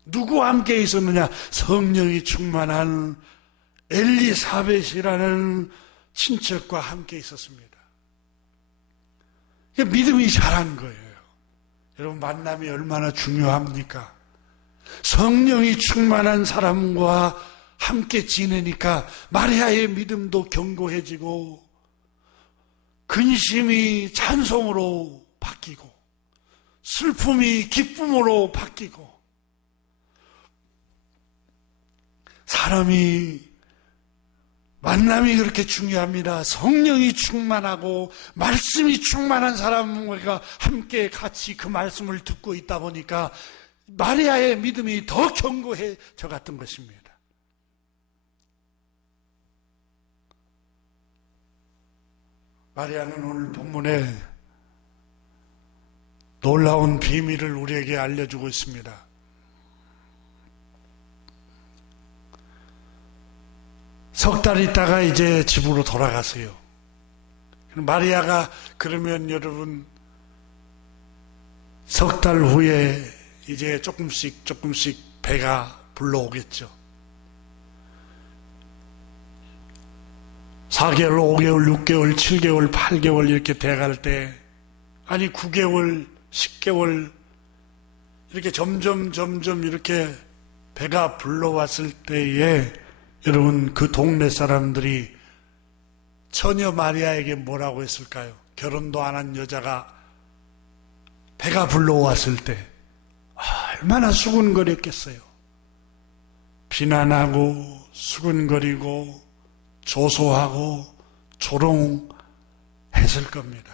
누구와 함께 있었느냐? 성령이 충만한 엘리사벳이라는 친척과 함께 있었습니다. 믿음이 자란 거예요. 여러분, 만남이 얼마나 중요합니까? 성령이 충만한 사람과 함께 지내니까 마리아의 믿음도 견고해지고 근심이 찬송으로 바뀌고 슬픔이 기쁨으로 바뀌고 사람이 만남이 그렇게 중요합니다. 성령이 충만하고 말씀이 충만한 사람과 함께 같이 그 말씀을 듣고 있다 보니까 마리아의 믿음이 더 견고해져 갔던 것입니다. 마리아는 오늘 본문에 놀라운 비밀을 우리에게 알려주고 있습니다. 석 달 있다가 이제 집으로 돌아가세요. 마리아가 그러면 여러분 석 달 후에 이제 조금씩 배가 불러오겠죠. 4개월, 5개월, 6개월, 7개월, 8개월 이렇게 돼갈 때, 아니 9개월, 10개월 이렇게 점점 이렇게 배가 불러왔을 때에 여러분, 그 동네 사람들이 처녀 마리아에게 뭐라고 했을까요? 결혼도 안 한 여자가 배가 불러왔을 때 얼마나 수군거렸겠어요. 비난하고 수군거리고 조소하고 조롱했을 겁니다.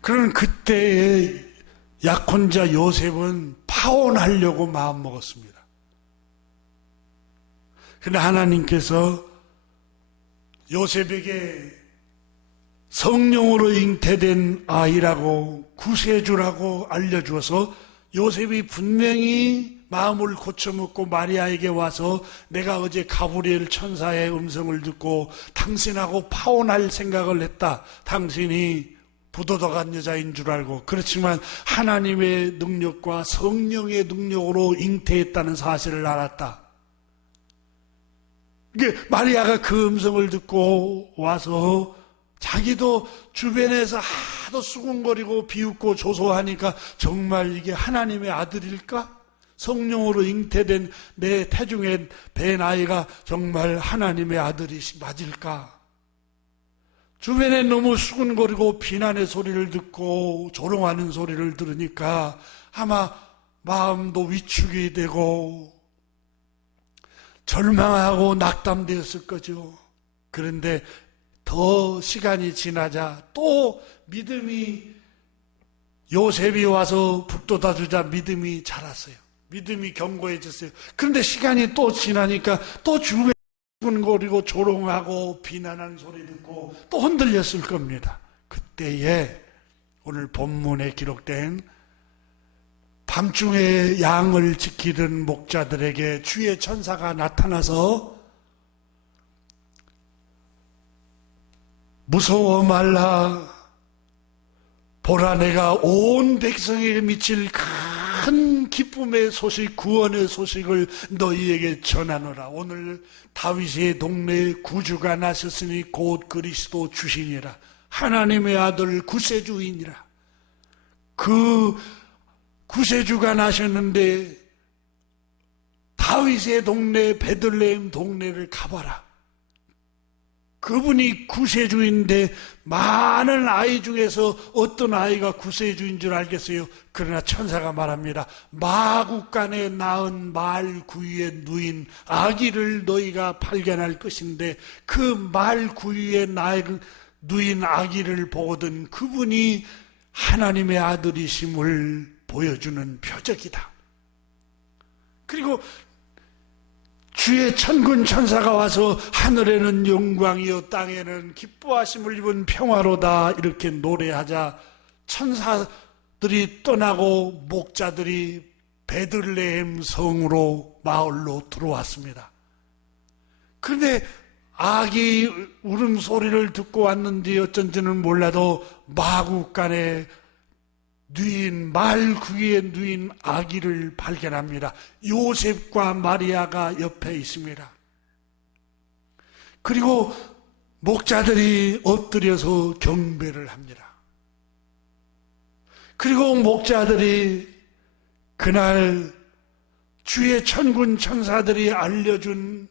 그런 그때의 약혼자 요셉은 파혼하려고 마음먹었습니다. 그런데 하나님께서 요셉에게 성령으로 잉태된 아이라고 구세주라고 알려주어서 요셉이 분명히 마음을 고쳐먹고 마리아에게 와서 내가 어제 가브리엘 천사의 음성을 듣고 당신하고 파혼할 생각을 했다. 당신이 부도덕한 여자인 줄 알고, 그렇지만 하나님의 능력과 성령의 능력으로 잉태했다는 사실을 알았다. 마리아가 그 음성을 듣고 와서 자기도 주변에서 하도 수군거리고 비웃고 조소하니까 정말 이게 하나님의 아들일까? 성령으로 잉태된 내 태중에 뵌 아이가 정말 하나님의 아들이 맞을까? 주변에 너무 수군거리고 비난의 소리를 듣고 조롱하는 소리를 들으니까 아마 마음도 위축이 되고 절망하고 낙담되었을 거죠. 그런데 더 시간이 지나자 또 믿음이, 요셉이 와서 북돋아 주자 믿음이 자랐어요. 믿음이 견고해졌어요. 그런데 시간이 또 지나니까 또 주변에 수군거리고 조롱하고 비난하는 소리 듣고 또 흔들렸을 겁니다. 그때에 오늘 본문에 기록된 밤중에 양을 지키던 목자들에게 주의 천사가 나타나서 무서워 말라, 보라 내가 온 백성에게 미칠 큰 기쁨의 소식, 구원의 소식을 너희에게 전하노라. 오늘 다윗의 동네에 구주가 나셨으니 곧 그리스도 주시니라. 하나님의 아들 구세주이니라. 그 구세주가 나셨는데 다윗의 동네 베들레헴 동네를 가봐라. 그분이 구세주인데 많은 아이 중에서 어떤 아이가 구세주인 줄 알겠어요? 그러나 천사가 말합니다. 마구간에 낳은 말 구유에 누인 아기를 너희가 발견할 것인데 그 말 구유에 누인 아기를 보거든 그분이 하나님의 아들이심을 보여주는 표적이다. 그리고 주의 천군 천사가 와서 하늘에는 영광이요 땅에는 기뻐하심을 입은 평화로다 이렇게 노래하자 천사들이 떠나고 목자들이 베들레헴 성으로 마을로 들어왔습니다. 그런데 아기 울음소리를 듣고 왔는지 어쩐지는 몰라도 마구간에 말 구유에 누인 아기를 발견합니다. 요셉과 마리아가 옆에 있습니다. 그리고 목자들이 엎드려서 경배를 합니다. 그리고 목자들이 그날 주의 천군 천사들이 알려준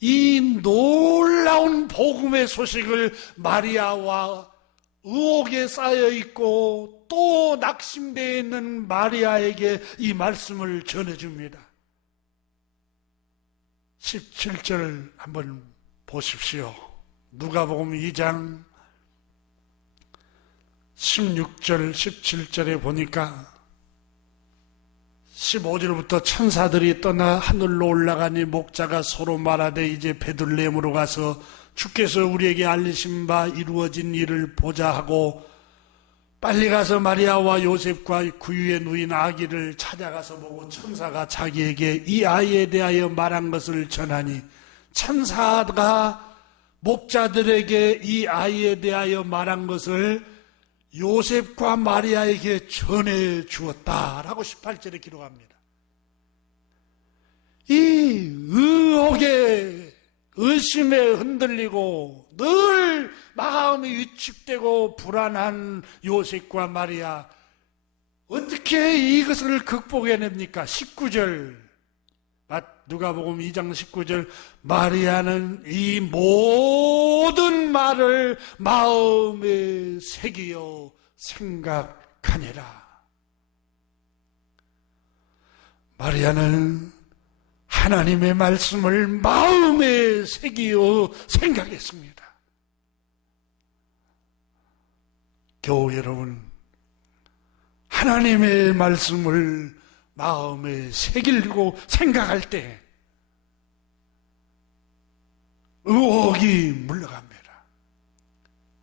이 놀라운 복음의 소식을 마리아와 의혹에 쌓여있고 또 낙심되어 있는 마리아에게 이 말씀을 전해줍니다. 17절 한번 보십시오. 누가복음 2장 16절 17절에 보니까 15절부터 천사들이 떠나 하늘로 올라가니 목자가 서로 말하되 이제 베들레헴으로 가서 주께서 우리에게 알리신 바 이루어진 일을 보자 하고 빨리 가서 마리아와 요셉과 구유에 누인 아기를 찾아가서 보고 천사가 자기에게 이 아이에 대하여 말한 것을 전하니 천사가 목자들에게 이 아이에 대하여 말한 것을 요셉과 마리아에게 전해 주었다라고 18절에 기록합니다. 이 의혹에 의심에 흔들리고 늘 마음이 위축되고 불안한 요셉과 마리아, 어떻게 이것을 극복해냅니까? 19절 누가복음 2장 19절 마리아는 이 모든 말을 마음에 새기어 생각하니라. 마리아는 하나님의 말씀을 마음에 새기어 생각했습니다. 교우 여러분, 하나님의 말씀을 마음에 새기려고 생각할 때 의혹이 물러갑니다.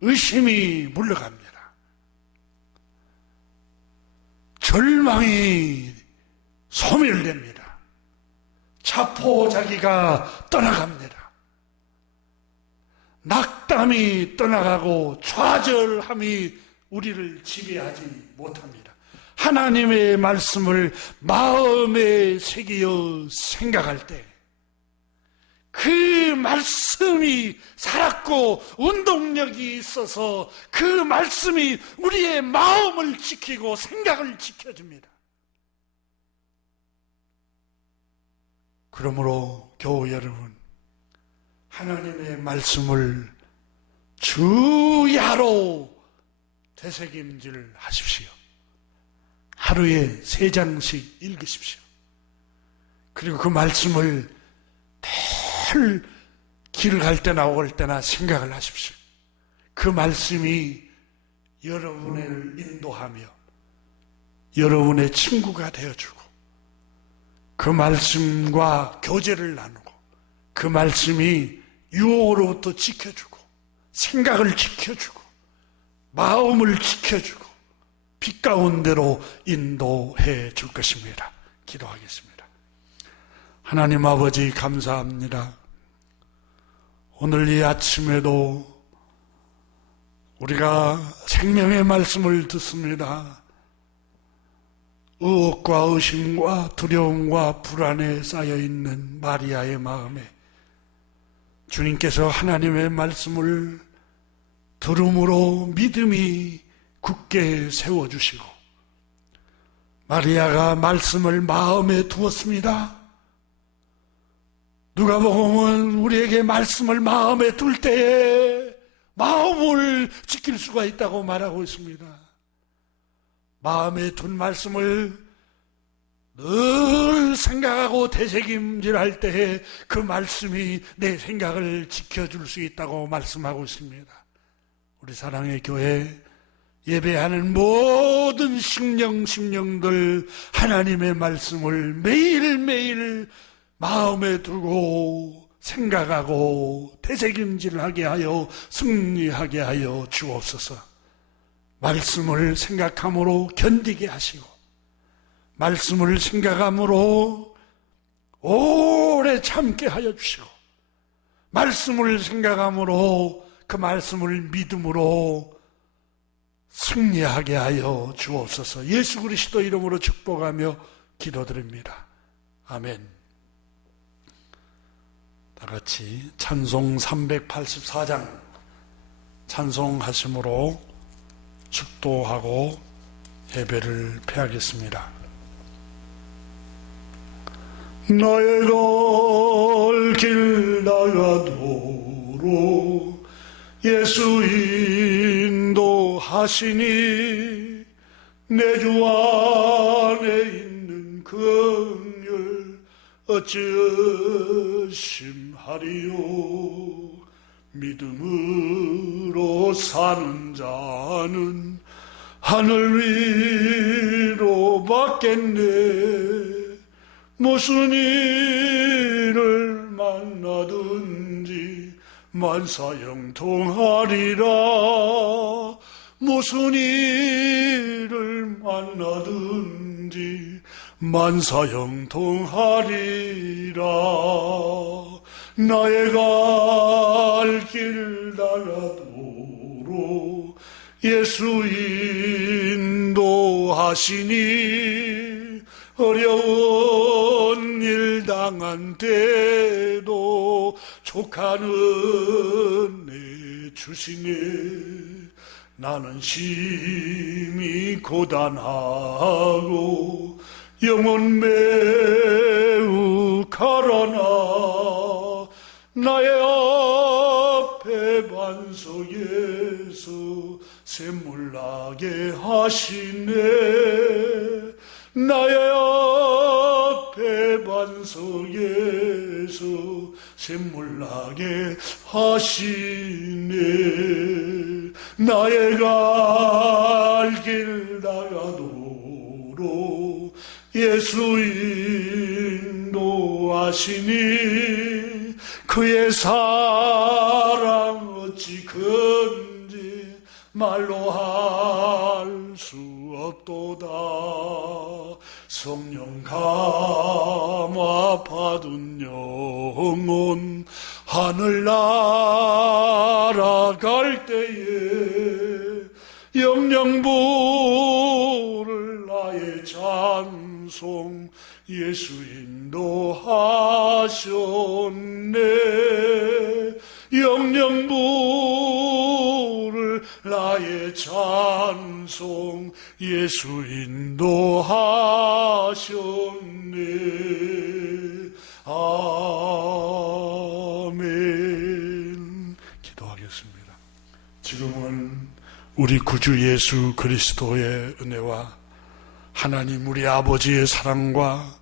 의심이 물러갑니다. 절망이 소멸됩니다. 자포자기가 떠나갑니다. 낙담이 떠나가고 좌절함이 우리를 지배하지 못합니다. 하나님의 말씀을 마음에 새기어 생각할 때 그 말씀이 살았고 운동력이 있어서 그 말씀이 우리의 마음을 지키고 생각을 지켜줍니다. 그러므로 교우 여러분, 하나님의 말씀을 주야로 되새김질 하십시오. 하루에 3장씩 읽으십시오. 그리고 그 말씀을 늘 길을 갈 때나 올 때나 생각을 하십시오. 그 말씀이 여러분을 인도하며 여러분의 친구가 되어주고 그 말씀과 교제를 나누고 그 말씀이 유혹으로부터 지켜주고 생각을 지켜주고 마음을 지켜주고 빛 가운데로 인도해 줄 것입니다. 기도하겠습니다. 하나님 아버지 감사합니다. 오늘 이 아침에도 우리가 생명의 말씀을 듣습니다. 의혹과 의심과 두려움과 불안에 쌓여있는 마리아의 마음에 주님께서 하나님의 말씀을 들음으로 믿음이 굳게 세워주시고 마리아가 말씀을 마음에 두었습니다. 누가복음은 우리에게 말씀을 마음에 둘 때에 마음을 지킬 수가 있다고 말하고 있습니다. 마음에 둔 말씀을 늘 생각하고 되새김질할 때에 그 말씀이 내 생각을 지켜줄 수 있다고 말씀하고 있습니다. 우리 사랑의 교회 예배하는 모든 심령들 하나님의 말씀을 매일매일 마음에 두고 생각하고 되새김질하게 하여 승리하게 하여 주옵소서. 말씀을 생각함으로 견디게 하시고 말씀을 생각함으로 오래 참게 하여 주시고 말씀을 생각함으로 그 말씀을 믿음으로 승리하게 하여 주옵소서. 예수 그리스도 이름으로 축복하며 기도드립니다. 아멘. 다 같이 찬송 384장 찬송하심으로 축도하고 예배를 폐하겠습니다. 나의 갈 길 나가도록 예수 인도하시니 내 주 안에 있는 긍휼 어찌 의심하리요. 믿음으로 사는 자는 하늘 위로 받겠네. 무슨 일을 만나든지 만사형통하리라. 무슨 일을 만나든지 만사형통하리라. 나의 갈 길 나가도록 예수 인도하시니 어려운 일 당한 때도 족한 은혜 주시네. 나는 심히 고단하고 영혼 매우 거룩하라나 나의 앞에 반석에서 샘물나게 하시네 나의 앞에 반석에서 샘물나게 하시네 나의 갈 길 나가도록 예수 인도하시니 그의 사랑 어찌 큰지 말로 할 수 없도다 성령 감화 받은 영혼 하늘 날아갈 때에 영영 부를 나의 찬송 예수 인도하셨네 영영 부를 나의 찬송 예수 인도하셨네 아멘. 기도하겠습니다. 지금은 우리 구주 예수 그리스도의 은혜와 하나님 우리 아버지의 사랑과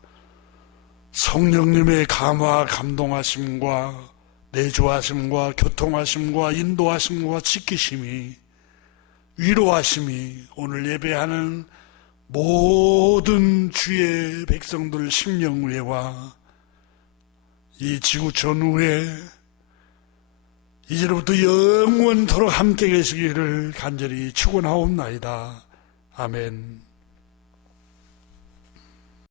성령님의 감화 감동하심과 내주하심과 교통하심과 인도하심과 지키심이 위로하심이 오늘 예배하는 모든 주의 백성들 심령위에와 이 지구 전후에 이제로부터 영원토록 함께 계시기를 간절히 축원하옵나이다. 아멘.